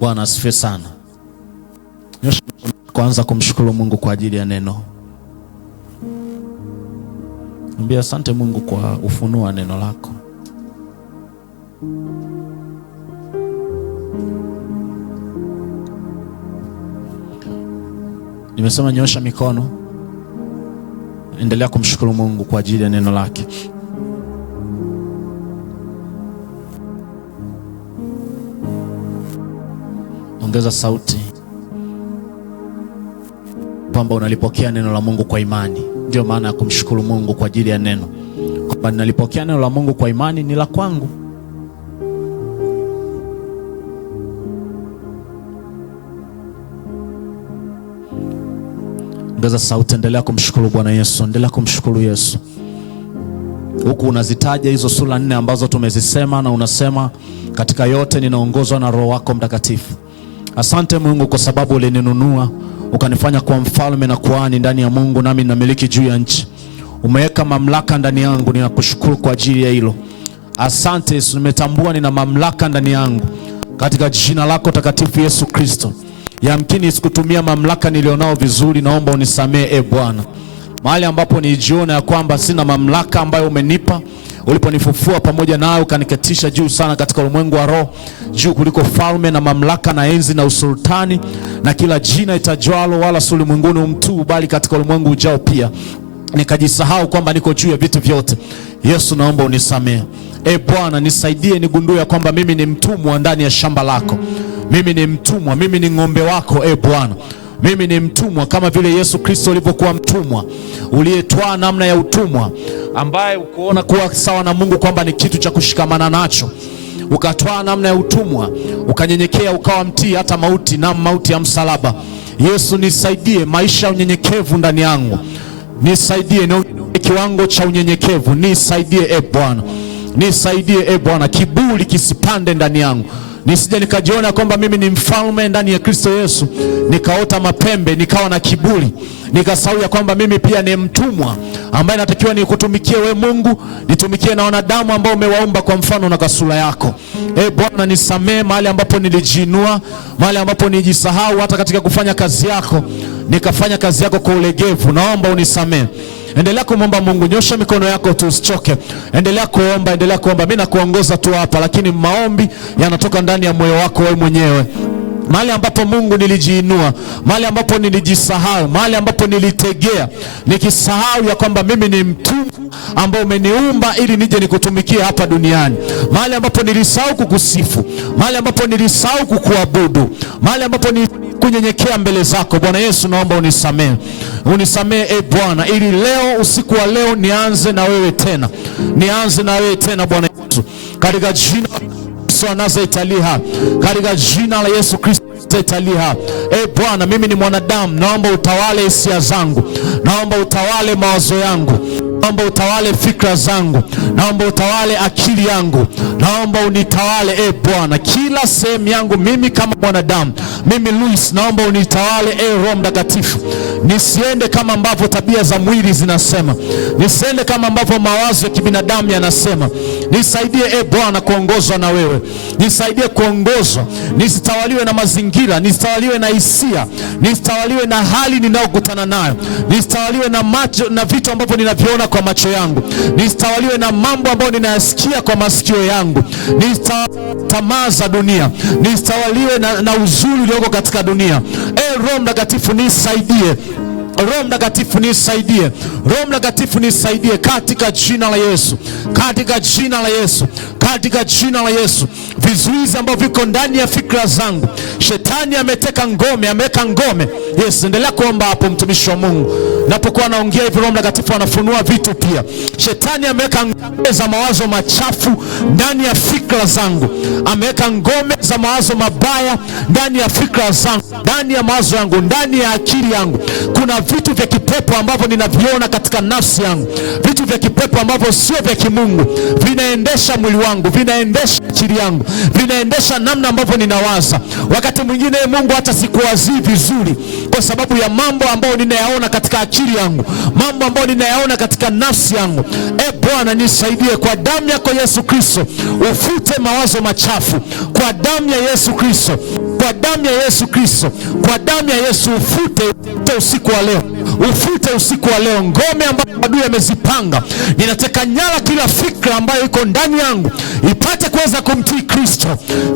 Bwana asifiwe sana. Kwanza kumshukuru Mungu kwa ajili ya neno. Mwambie asante Mungu kwa ufunuo wa neno lako. Nimesema nyosha mikono. Endelea kumshukuru Mungu kwa ajili ya neno lake. Ongeza sauti kwamba unalipokea neno la Mungu kwa imani. Ndio maana ya kumshukuru Mungu kwa ajili ya neno, kwamba ninalipokea neno la Mungu kwa imani, ni la kwangu. Ongeza sauti, endelea kumshukuru Bwana Yesu, endelea kumshukuru Yesu. Huku unazitaja hizo sura 4 ambazo tumezisema, na unasema katika yote ninaongozwa na Roho wako Mtakatifu. Asante Mungu kwa sababu ulininunua ukanifanya kuwa mfalme na kuhani ndani ya Mungu, nami ninamiliki juu ya nchi. Umeweka mamlaka ndani yangu, ninakushukuru kwa ajili ya hilo. Asante Yesu, nimetambua nina mamlaka ndani yangu katika jina lako takatifu Yesu Kristo. Yamkini sikutumia mamlaka nilionao vizuri, naomba unisamehe Bwana. Mahali ambapo nijiona ya kwamba sina mamlaka ambayo umenipa uliponifufua pamoja nawe ukaniketisha juu sana katika ulimwengu wa roho, juu kuliko falme na mamlaka na enzi na usultani na kila jina itajwalo, wala si ulimwenguni mtu bali katika ulimwengu ujao pia, nikajisahau kwamba niko juu ya vitu vyote. Yesu, naomba unisamehe. Bwana, nisaidie nigundue ya kwamba mimi ni mtumwa ndani ya shamba lako. Mimi ni mtumwa, mimi ni ng'ombe wako Bwana. Mimi ni mtumwa kama vile Yesu Kristo alivyokuwa mtumwa, uliyetwaa namna ya utumwa, ambaye ukuona kuwa sawa na Mungu kwamba ni kitu cha kushikamana nacho. Ukatwaa namna ya utumwa, ukanyenyekea, ukawa mtii hata mauti, na mauti ya msalaba. Yesu, nisaidie maisha ya unyenyekevu ndani yangu. Nisaidie na kiwango cha unyenyekevu. Nisaidie Bwana. Nisaidie Bwana, kiburi kisipande ndani yangu. Nisije nikajiona kwamba mimi ni mfalme ndani ya Kristo Yesu, nikaota mapembe, nikawa na kiburi, nikasahau ya kwamba mimi pia ni mtumwa ambaye natakiwa nikutumikie we Mungu, nitumikie na wanadamu ambao umewaumba kwa mfano na kwa sura yako. Bwana, nisamee mahali ambapo nilijiinua, mahali ambapo nijisahau hata katika kufanya kazi yako, nikafanya kazi yako kwa ulegevu. Naomba unisamee. Endelea kumwomba Mungu, nyosha mikono yako tu, usichoke. Endelea kuomba, endelea kuomba. Mimi nakuongoza tu hapa, lakini maombi yanatoka ndani ya moyo wako wewe mwenyewe. Mahali ambapo Mungu nilijiinua, mahali ambapo nilijisahau, mahali ambapo nilitegea, nikisahau ya kwamba mimi ni mtumwa ambao umeniumba ili nije nikutumikie hapa duniani. Mahali ambapo nilisahau kukusifu, mahali ambapo nilisahau kukuabudu, mahali ambapo ni kunyenyekea mbele zako. Bwana Yesu, naomba unisamehe. Unisamehe Bwana, ili leo, usiku wa leo, nianze na wewe tena. Nianze na wewe tena Bwana Yesu, katika jina la Nazareti, katika jina la Yesu Kristo Nazareti. Bwana, mimi ni mwanadamu, naomba utawale hisia zangu, naomba utawale mawazo yangu, naomba utawale fikra zangu, naomba utawale akili yangu, naomba unitawale Bwana, kila sehemu yangu mimi kama mwanadamu. Mimi Luis, naomba unitawale Roho Mtakatifu. Nisiende kama ambavyo tabia za mwili zinasema, nisiende kama ambavyo mawazo ya kibinadamu yanasema. Nisaidie Bwana kuongozwa na wewe, nisaidie kuongozwa, nisitawaliwe na mazingira, nisitawaliwe na hisia, nisitawaliwe na hali ninayokutana nayo, nisitawaliwe na macho na vitu ambavyo ninaviona kwa macho yangu, nisitawaliwe na mambo ambayo ninayasikia kwa masikio yangu, tamaa za dunia, nisitawaliwe na uzuri ulioko katika dunia. Roho Mtakatifu nisaidie, Roho Mtakatifu nisaidie, Roho Mtakatifu nisaidie katika jina la Yesu, katika jina la Yesu, katika jina la Yesu. Vizuizi ambavyo viko ndani ya fikra zangu, shetani ameteka ngome, ameweka ngome. Yes, endelea kuomba hapo mtumishi wa Mungu. Napokuwa naongea hivi, Roho Mtakatifu anafunua vitu pia. Shetani ameweka ngome za mawazo machafu ndani ya fikra zangu, ameweka ngome za mawazo mabaya ndani ya fikra zangu, ndani ya mawazo yangu, ndani ya akili yangu. Kuna vitu vya kipepo ambavyo ninaviona katika nafsi yangu, vitu vya kipepo ambavyo sio vya kimungu, vinaendesha mwili wangu, vinaendesha akili yangu, vinaendesha namna ambavyo ninawaza. Wakati mwingine Mungu hata sikuwazii vizuri kwa sababu ya mambo ambayo ninayaona katika akili yangu, mambo ambayo ninayaona katika nafsi yangu. Bwana nisaidie kwa damu yako Yesu Kristo, ufute mawazo machafu kwa damu ya Yesu Kristo, kwa damu ya Yesu Kristo, kwa damu ya Yesu. Ufute usiku wa leo, ufute usiku wa leo ngome ambazo adui amezipanga. Ninateka nyara kila fikra ambayo iko ndani yangu ipate kuweza kumtii Kristo,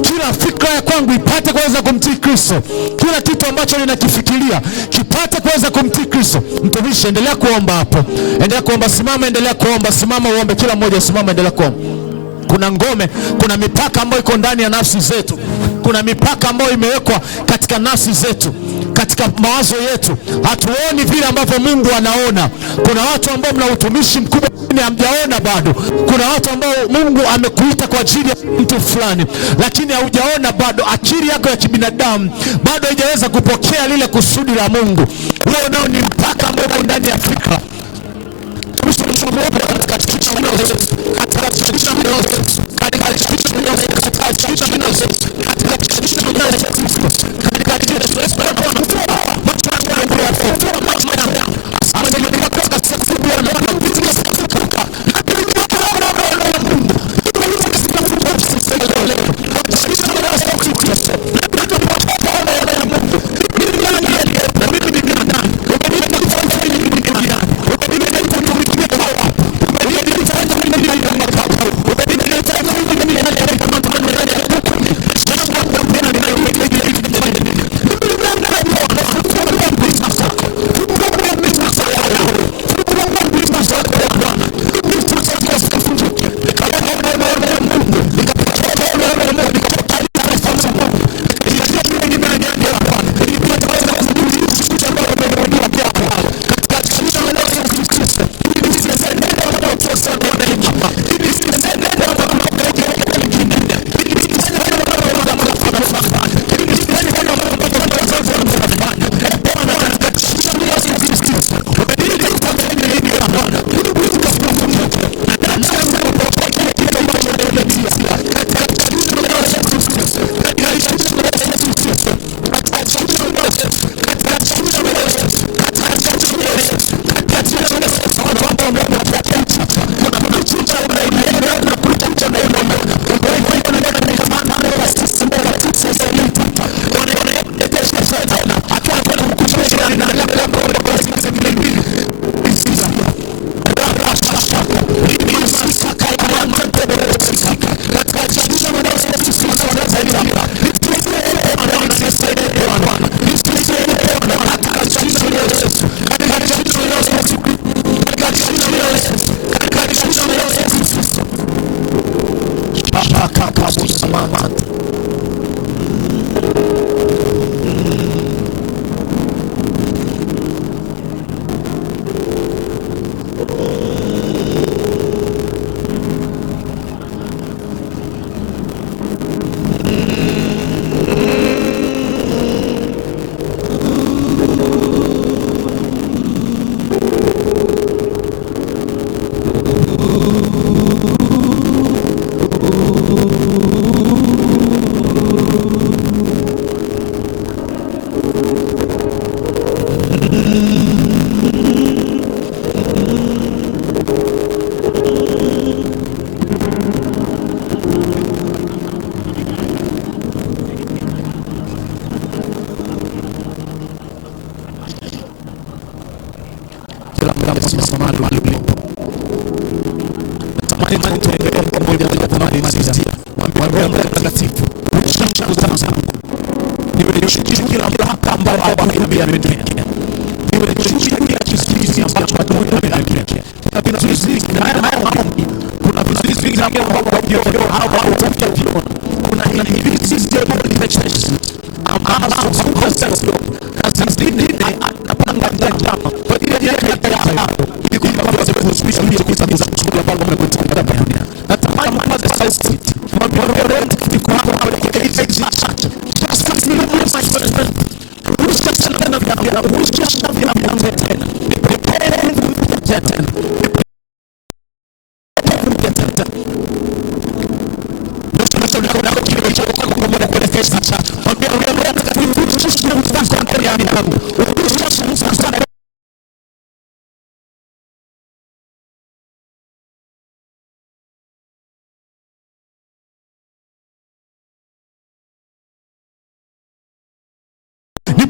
kila fikra ya kwangu ipate kuweza kumtii Kristo, kila kitu ambacho ninakifikiria kipate kuweza kumtii Kristo. Mtumishi, endelea kuomba hapo, endelea kuomba. Simama, endelea kuomba. Simama uombe, kila mmoja simama, endelea kuomba. Kuna ngome, kuna mipaka ambayo iko ndani ya nafsi zetu. Kuna mipaka ambayo imewekwa katika nafsi zetu, katika mawazo yetu. Hatuoni vile ambavyo Mungu anaona. Kuna watu ambao mna utumishi mkubwa hamjaona bado. Kuna watu ambao Mungu amekuita kwa ajili ya mtu fulani, lakini haujaona bado. Akili yako ya kibinadamu bado haijaweza kupokea lile kusudi la Mungu. Huo nao ni mpaka ambao uko ndani ya fikra.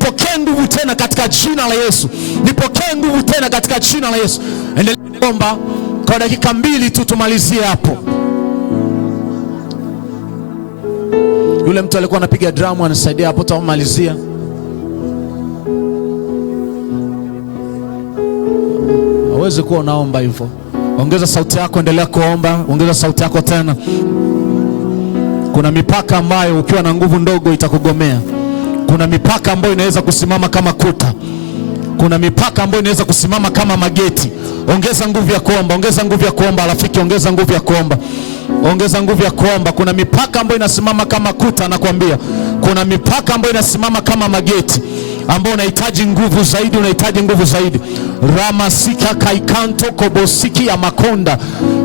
nipokee nguvu tena katika jina la Yesu, nipokee nguvu tena katika jina la Yesu. Endelea kuomba kwa dakika 2 tu, tumalizie hapo. Yule mtu alikuwa anapiga drum anasaidia hapo, tutamalizia. Hawezi kuwa unaomba hivyo. Ongeza sauti yako, endelea kuomba, ongeza sauti yako tena. Kuna mipaka ambayo ukiwa na nguvu ndogo itakugomea. Kuna mipaka ambayo inaweza kusimama kama kuta. Kuna mipaka ambayo inaweza kusimama kama mageti. Ongeza nguvu ya kuomba, ongeza nguvu ya kuomba rafiki, ongeza nguvu ya kuomba. Ongeza nguvu ya kuomba. Kuna mipaka ambayo inasimama kama kuta, nakwambia. Kuna mipaka ambayo inasimama kama mageti, ambao unahitaji nguvu zaidi, unahitaji nguvu zaidi. Ramasika kaikanto kobosiki ya makonda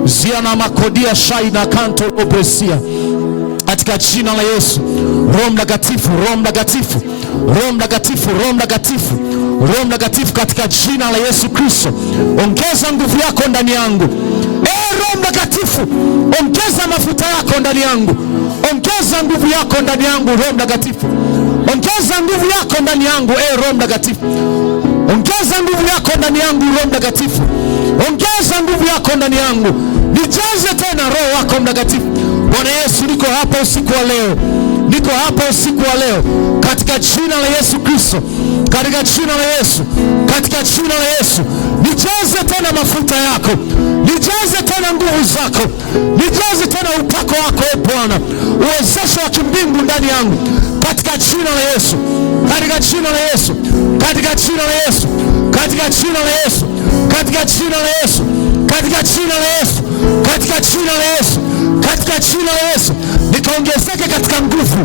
ziana makodia shai na kanto obresia, katika jina la Yesu. Roho Mtakatifu, Roho Mtakatifu, Roho Mtakatifu, Roho Mtakatifu, Roho Mtakatifu, katika jina la Yesu Kristo, ongeza nguvu yako ndani yangu. Roho Mtakatifu, ongeza mafuta yako ndani yangu, ongeza nguvu yako ndani yangu. Roho Mtakatifu, ongeza nguvu yako ndani yangu. Roho Mtakatifu, ongeza nguvu yako ndani yangu. Roho Mtakatifu, ongeza nguvu yako ndani yangu. Nijaze tena Roho wako Mtakatifu. Bwana Yesu, niko hapa usiku wa leo, niko hapa usiku wa leo katika jina la Yesu Kristo, katika jina la Yesu, katika jina la Yesu. Nijaze tena mafuta yako, nijaze tena nguvu zako, nijaze tena upako wako Bwana, uwezesho wa kimbingu ndani yangu, katika jina la Yesu, katika jina la Yesu, katika jina la Yesu, katika jina la Yesu, katika jina la Yesu, katika jina la Yesu, katika jina la Yesu, katika jina la Yesu. Nikaongezeke katika nguvu,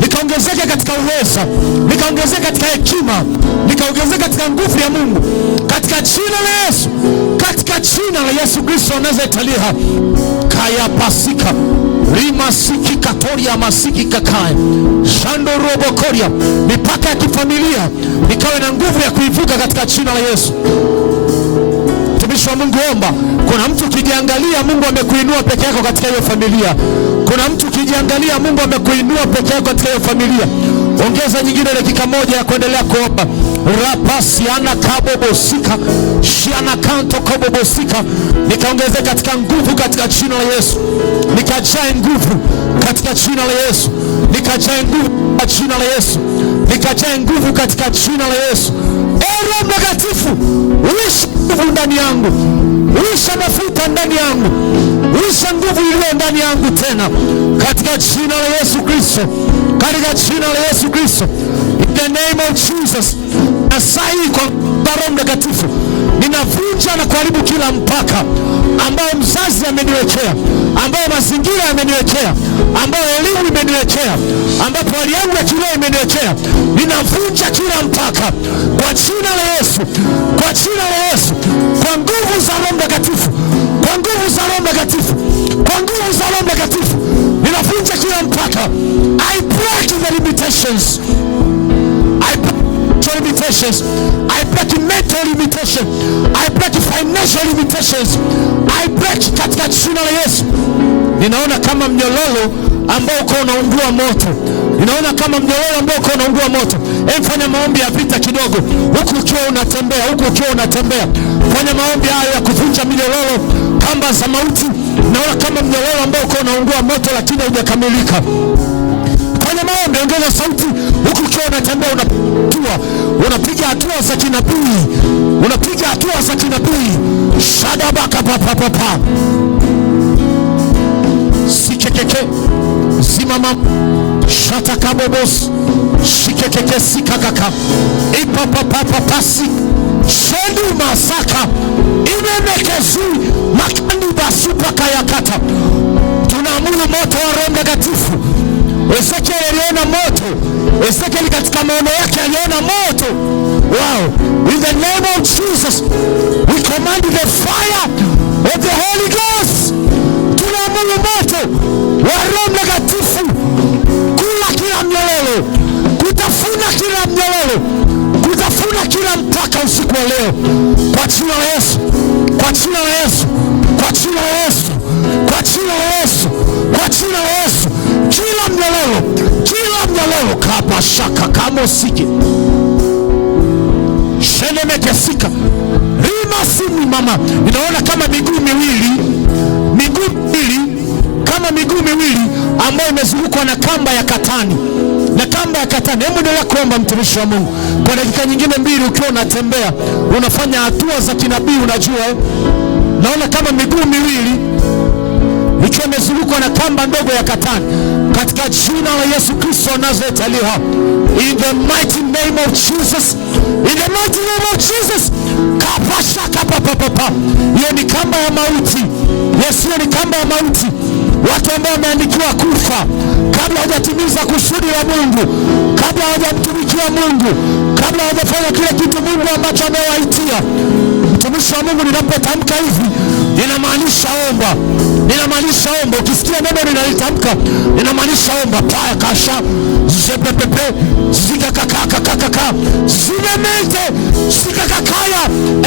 nikaongezeke katika uwezo, nikaongezeke katika hekima, nikaongezeke katika nguvu ya Mungu, katika jina la Yesu, katika jina la Yesu Kristo anazaitalia kaya pasika rima siki katoria masiki kakaya shando robo koria. Mipaka ya kifamilia nikawe na nguvu ya kuivuka katika jina la Yesu. Mtumishi wa Mungu, omba. Kuna mtu ukijiangalia Mungu amekuinua peke yako katika hiyo familia. Kuna mtu ukijiangalia Mungu amekuinua peke yako katika hiyo familia. Ongeza nyingine dakika 1 ya kuendelea kuomba. Rapasiana kabobosika shiana kanto kabobosika. Nikaongeze katika nguvu katika jina la Yesu. Nikajae nguvu katika jina la Yesu. Nikajae nguvu katika jina la Yesu. Nikajae nguvu katika jina la Yesu. Roho Mtakatifu, uisha nguvu ndani yangu, uisha mafuta ndani yangu, uisha nguvu iliyo ndani yangu tena, katika jina la Yesu Kristo, katika jina la Yesu Kristo, in the name of Jesus. Na sahi kwa Roho Mtakatifu ninavunja na kuharibu kila mpaka ambao mzazi ameniwekea, ambao mazingira yameniwekea, ambao elimu imeniwekea, ambapo hali yangu ya kiroho imeniwekea. Ninavunja kila mpaka kwa jina la Yesu, kwa jina la Yesu, kwa nguvu za Roho Mtakatifu, kwa nguvu za Roho Mtakatifu, kwa nguvu za Roho Mtakatifu. Ninavunja kila mpaka. I break the limitations. I break limitations. I break mental limitation. I break financial limitations. I break katika jina la Yesu. Ninaona kama mnyororo ambao uko unaungua moto. Ninaona kama mnyororo ambao uko unaungua moto. Fanya maombi ya vita kidogo, huku ukiwa unatembea, huku ukiwa unatembea. Fanya maombi hayo ya kuvunja minyororo, kamba za mauti. Naona kama mnyororo ambao uko unaungua moto lakini hujakamilika. Fanya maombi, ongeza sauti, huku ukiwa unatembea, unapiga hatua za kinabii, unapiga hatua za kinabii. Shadabaka papa sikekeke simama shatakabobos shikekeke sikakaka ipapapapasi shendu masaka imemekezui makandi basupa kayakata. Tunaamuru moto wa Roho Mtakatifu. Ezekiel aliona moto. Ezekiel katika maono yake aliona moto. Wow. In the name of Jesus, we command the fire of the Holy Ghost. Tunaamuru moto wa Roho Mtakatifu kula kila mnyororo, kutafuna kila mnyororo, kutafuna kila mpaka usiku wa leo, kwa jina la Yesu, kwa jina la Yesu, kwa jina la Yesu, kwa jina la Yesu, kwa jina la Yesu. Kila mnyororo, kila mnyororo kapa shaka kama usiki shenemekesika rima simi mama. Ninaona kama miguu miwili kama miguu miwili ambayo imezungukwa na kamba ya katani, na kamba ya katani. Hebu endelea kuomba mtumishi wa Mungu kwa dakika nyingine 2 ukiwa unatembea unafanya hatua za kinabii. Unajua naona kama miguu miwili ikiwa imezungukwa na kamba ndogo ya katani, katika jina la Yesu Kristo Nazareti aliye hai. In the mighty name of Jesus, in the mighty name of Jesus. Kapasha kapapapapa. Hiyo ni kamba ya mauti. Yesu, hiyo ni kamba ya mauti. Watu ambao wameandikiwa kufa kabla hawajatimiza kusudi la Mungu, kabla hawajamtumikia Mungu, kabla hawajafanya kile kitu Mungu ambacho amewaitia. Mtumishi wa Mungu, ninapotamka hivi ninamaanisha omba. Ninamaanisha omba. Ukisikia neno ninalitamka ninamaanisha omba. Paya kasha zepepepe zikakakakakaka zinemente zikakakaya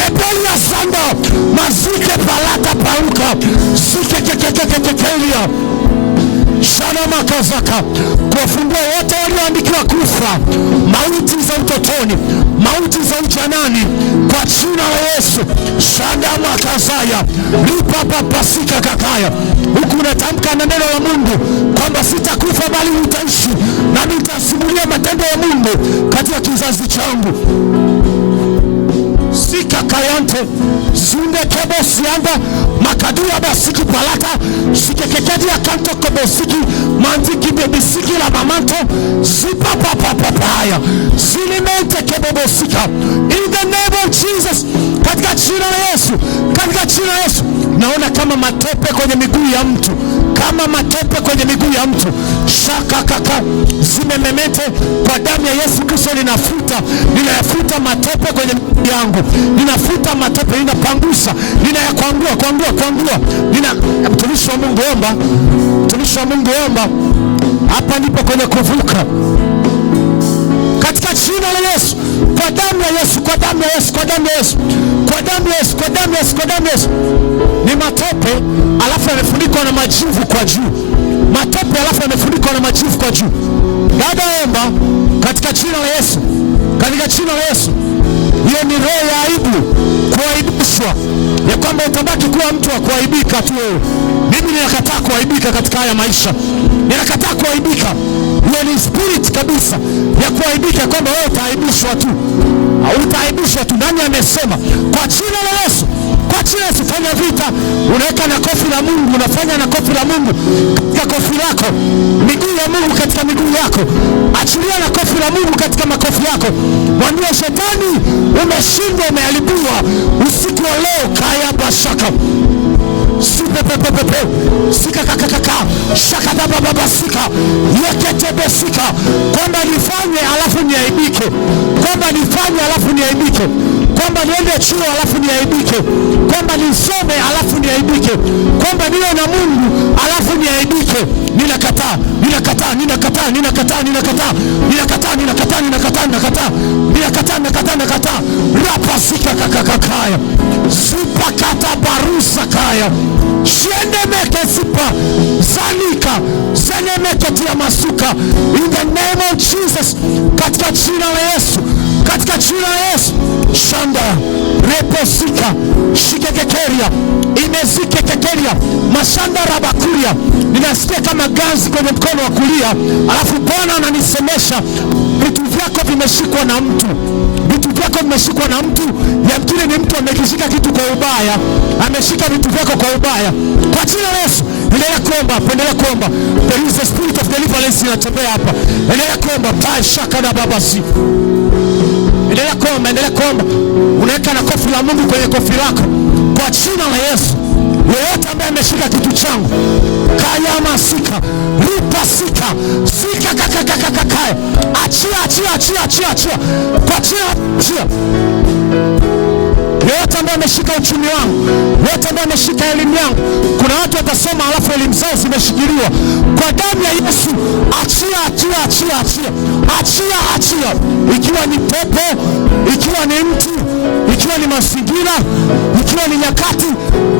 ebelia sanda mazike palata pauka zikekekekekekekelia shana makazaka. Kuwafungua wote walioandikiwa kufa, mauti za utotoni, mauti za ujanani, kwa jina la Yesu. Shana makazaya lipapapasika kakaya. Huku unatamka na neno la Mungu kwamba sitakufa bali utaishi, na nitasimulia matendo ya Mungu katika kizazi changu. Sika kayante zunde kebo sianda makadua basiki palata sikekekedi ya kanto kobosiki mantiki bebisiki la mamanto zipa papapapaya zilimente kebobosika. In the name of Jesus, katika jina la Yesu, katika jina la Yesu. Naona kama matope kwenye miguu ya mtu, kama matope kwenye miguu ya mtu. Shaka kaka zimememete kwa damu ya Yesu Kristo. Ninayafuta matope kwenye miguu yangu, ninafuta matope, ninapangusha, ninayakwangua. Mtumishi wa Mungu omba, mtumishi wa Mungu omba. Hapa ndipo kwenye kuvuka, katika jina la Yesu, kwa damu ya Yesu, kwa damu ya Yesu, kwa damu ya Yesu, kwa damu ya Yesu, kwa damu ya Yesu, kwa damu ya Yesu. Ni matope alafu yamefunikwa na majivu kwa juu, matope alafu yamefunikwa na majivu kwa juu. Dada omba katika jina la Yesu, katika jina la Yesu. Hiyo ni roho ya aibu, kuaibishwa, ya kwamba utabaki kuwa mtu wa kuaibika tu wewe. Mimi ninakataa kuaibika katika haya maisha, ninakataa kuaibika. Hiyo ni spirit kabisa ya kuaibika, kwamba wewe utaibishwa tu, utaibishwa tu. Nani amesema? Kwa jina la Yesu, kwa jina la Yesu. Fanya vita, unaweka na kofi la Mungu, unafanya na kofi la Mungu katika kofi lako, miguu ya Mungu katika miguu yako. Achilia na kofi la Mungu katika makofi yako. Mwambie shetani, umeshindwa, umeharibiwa usiku wa leo. Kaya bashaka sipepepepepe sika kakakaka shaka baba sika yekete besika, kwamba nifanye alafu niaibike, kwamba nifanye alafu niaibike, kwamba niende chuo alafu niaibike, kwamba nisome alafu niaibike, kwamba niwe na Mungu alafu niaibike. Ninakataa, ninakataa, ninakataa, ninakataa, ninakataa, ninakataa, ninakataa, ninakataa, ninakataa, ninakataa, ninakataa, ninakataa. Rapa sika kakakakaya sipakata barusa kaya shenemeke sipa zanika zenemeke tia masuka. In the name of Jesus, katika jina la Yesu, katika jina la Yesu. Shanda reposika shikekekeria imezikekekeria mashanda rabakuria. Ninasikia kama ganzi kwenye mkono wa kulia, alafu Bwana ananisemesha vitu vyako vimeshikwa na mtu, vitu vyako vimeshikwa na mtu. Yamkini ni mtu amekishika kitu kwa ubaya, ameshika vitu vyako kwa ubaya. Kwa jina la Yesu, endelea kuomba, endelea kuomba. There is a spirit of deliverance inatembea hapa. Endelea kuomba. Tai shaka na babasi. Endelea kuomba, endelea kuomba. Unaweka na kofi la Mungu kwenye kofi lako. Kwa jina la Yesu, yeyote ambaye ameshika kitu changu, kaya masika, lipa sika, sika kakakakakaya, achia, achia, achia, achia, achia. Kwa jina, achia. Yeyote ambaye ameshika uchumi wangu, yeyote ambaye ameshika elimu yangu. Kuna watu watasoma alafu elimu zao zimeshikiliwa. Kwa damu ya Yesu, achia, achia, achia, achia, achia, achia. Ikiwa ni pepo, ikiwa ni mtu, ikiwa ni mazingira, ikiwa ni nyakati.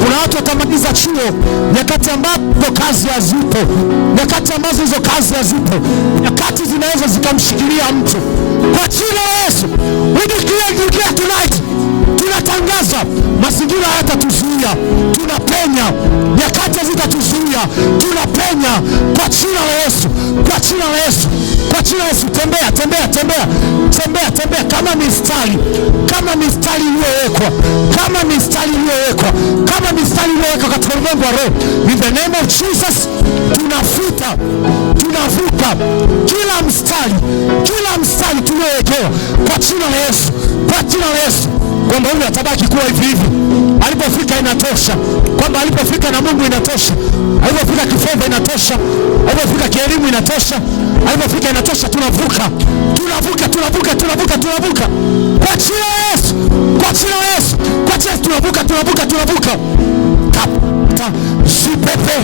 Kuna watu watamaliza chuo nyakati ambapo kazi hazipo, nyakati ambazo hizo kazi hazipo, nyakati zinaweza zikamshikilia mtu. kwa jina la Yesu. We declare tonight, tunatangaza mazingira hayatatuzuia, tunapenya. Nyakati hazitatuzuia, tunapenya kwa jina la Yesu, kwa jina la Yesu, kwa jina la Yesu. Tembea, tembea, tembea, tembea, tembea kama mistari, kama mistari iliyowekwa, kama mistari iliyowekwa, kama mistari iliyowekwa katika ulimwengu wa roho. In the name of Jesus, tunavuka kila mstari tuliowekewa kwa jina la Yesu, kwa jina la Yesu, kwamba huyu atabaki kuwa hivi hivi. Alipofika inatosha, kwamba alipofika na Mungu inatosha, alipofika kifedha inatosha, alipofika kielimu inatosha, alipofika inatosha. Tunavuka kwa jina la Yesu, kwa jina la Yesu, kwa jina tunavuka. Zipepe,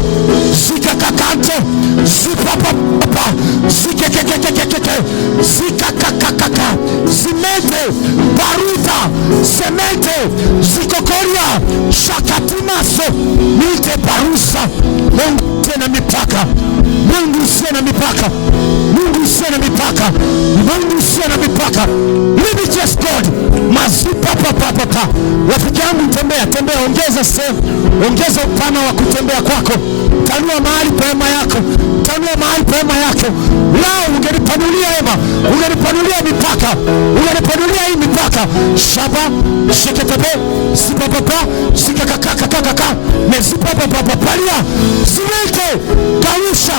zikakakante, zipapapa, zikekekekekeke, zikakakakaka, zimente, baruta, semente, zikokoria, shakatimaso, mite barusa. Mungu tena mipaka, Mungu sena mipaka, Mungu sena mipaka, Mungu sena mipaka. Limitless God, mazipapapapapa. Rafiki yangu, tembea, ongeza sehemu, ongeza upana wa kutembea kwako. Tanua mahali pa hema yako, tanua mahali pa hema yako. Lao ungenipanulia hema, ungenipanulia mipaka, ungenipanulia hii mipaka. Shaba, sheketebe, sipapapa, sikakakakakaka, mesipapapapapalya, ziweke, kausha,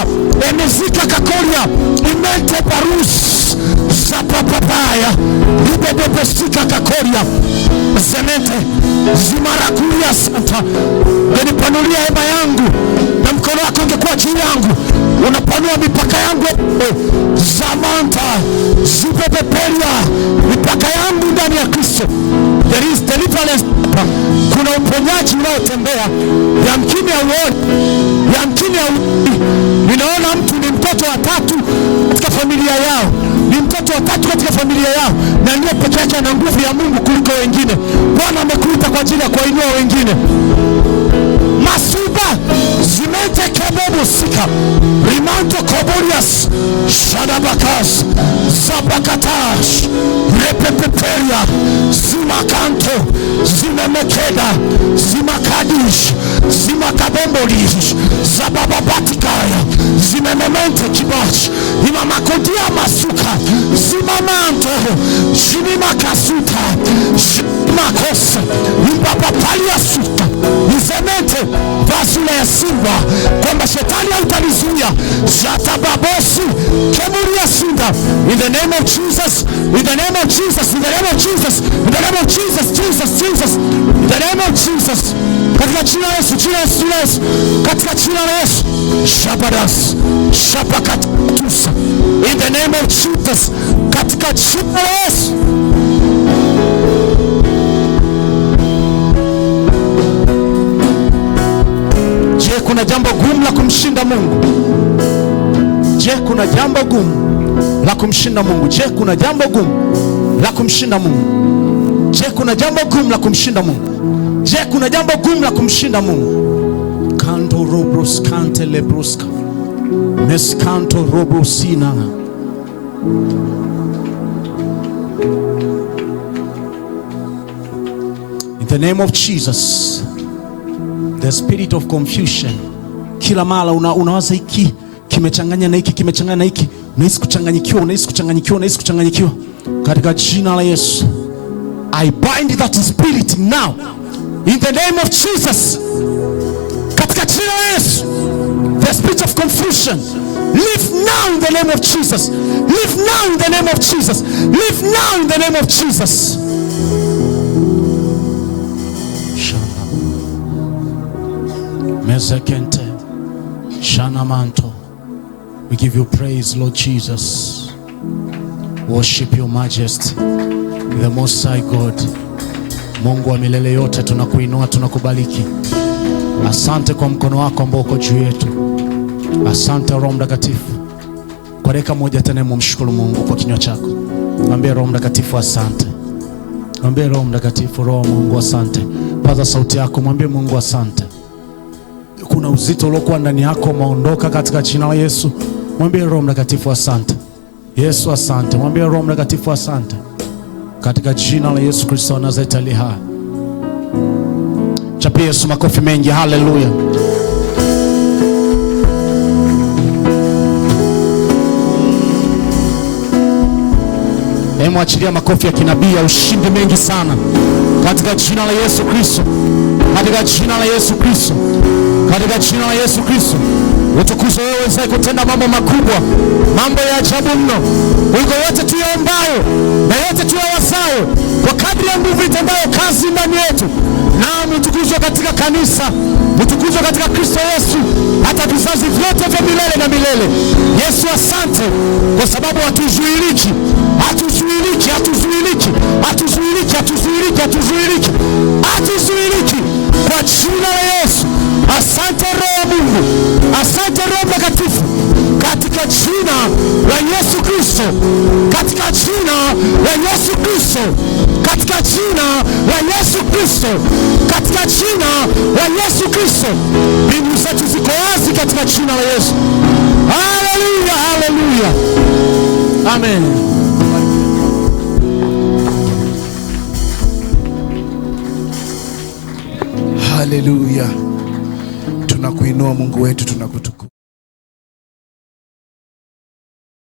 emezika kakoria, imente barus, zapapapaya, libebebesika kakoria, zemente, zimarakuria santa. Ungenipanulia hema yangu, na mkono wako ungekuwa juu yangu, unapanua mipaka yangu. Zamanta, zipepeperia, mipaka yangu ndani ya Kristo. There is deliverance. Kuna uponyaji unaotembea. Yamkini ya uoni, yamkini ya uoni. Ninaona mtu ni mtoto wa tatu katika familia yao, ni mtoto wa tatu katika familia yao, na ndiye pekee yake ana nguvu ya Mungu kuliko wengine. Bwana amekuita kwa ajili ya kuinua wengine. Masuba zimente kebobo sika rimanto koborias shadabakas zabakatash repepeperia zimakanto zimemekeda zimakadish zimakabombolish zabababatikaya zimememente kibash imamakodia masuka zimamanto shinimakasuta shimakosa impapapalia suta izemente basula ya simba, kwamba shetani hautalizuia. Shatababosi kemuria sunda. In the name of Jesus, in the name of Jesus, in the name of Jesus, in the name of Jesus, Jesus, in the name of Jesus, katika jina la Yesu, jina la Yesu, katika jina la Yesu. Shabadas, shabakatusa, in the name of Jesus, katika jina la Yesu. Je, kuna jambo gumu la kumshinda Mungu? Je, kuna jambo gumu la kumshinda Mungu? Je, kuna jambo gumu la kumshinda Mungu? Je, kuna jambo gumu la kumshinda Mungu? Je, kuna jambo gumu la kumshinda Mungu? Kanto robros kante lebroska meskanto robrosina. In the name of Jesus, the spirit of confusion. Kila mara unawaza hiki kimechanganya na hiki, kimechanganya na hiki, unahisi kuchanganyikiwa. Katika jina la Yesu, I bind that spirit now in the name of Jesus. Katika jina la Yesu, the spirit of confusion, leave now in the name of Jesus. Leave now in the name of Jesus. Leave now in the name of Jesus. Mezekente Shanamanto. We give you praise, Lord Jesus. Worship your majesty, the most high God. Mungu wa milele yote, tunakuinua, tunakubariki. Asante kwa mkono wako ambao uko juu yetu. Asante Roho Mtakatifu. Kwa dakika moja tena mshukuru Mungu kwa kinywa chako. Mwambie Roho Mtakatifu asante. Mwambie Roho Mtakatifu, Roho Mungu asante. Paza sauti yako, mwambie Mungu asante. Kuna uzito uliokuwa ndani yako umeondoka katika jina la Yesu. Mwambie Roho Mtakatifu asante. Yesu asante. Mwambie Roho Mtakatifu asante. Katika jina la Yesu Kristo wa Nazareti aliye hai. Chapia Yesu makofi mengi. Haleluya. Achilia makofi ya kinabii ya ushindi mengi sana katika jina la Yesu Kristo, katika jina la Yesu Kristo, katika jina la Yesu Kristo. Utukuzwe wewe uwezaye kutenda mambo makubwa, mambo ya ajabu mno kuliko yote tuyaombayo na yote tuyawazayo, kwa kadri ya nguvu itendayo kazi ndani yetu. Naam, utukuzwe katika kanisa, utukuzwe katika Kristo Yesu hata vizazi vyote vya milele na milele. Yesu asante kwa sababu hatuzuiliki, hatuzuiliki, hatuzuiliki, hatuzuiliki, hatuzuiliki, hatuzuiliki, hatuzuiliki kwa jina la Yesu. Asante Roho wa Mungu, asante Roho Mtakatifu, katika jina la Yesu Kristo, katika jina la Yesu Kristo, katika jina la Yesu Kristo, katika jina la Yesu Kristo. Mbingu zetu ziko wazi katika jina la Yesu. Haleluya, haleluya, amen. Haleluya. Tunakuinua Mungu wetu, tunakutukuza.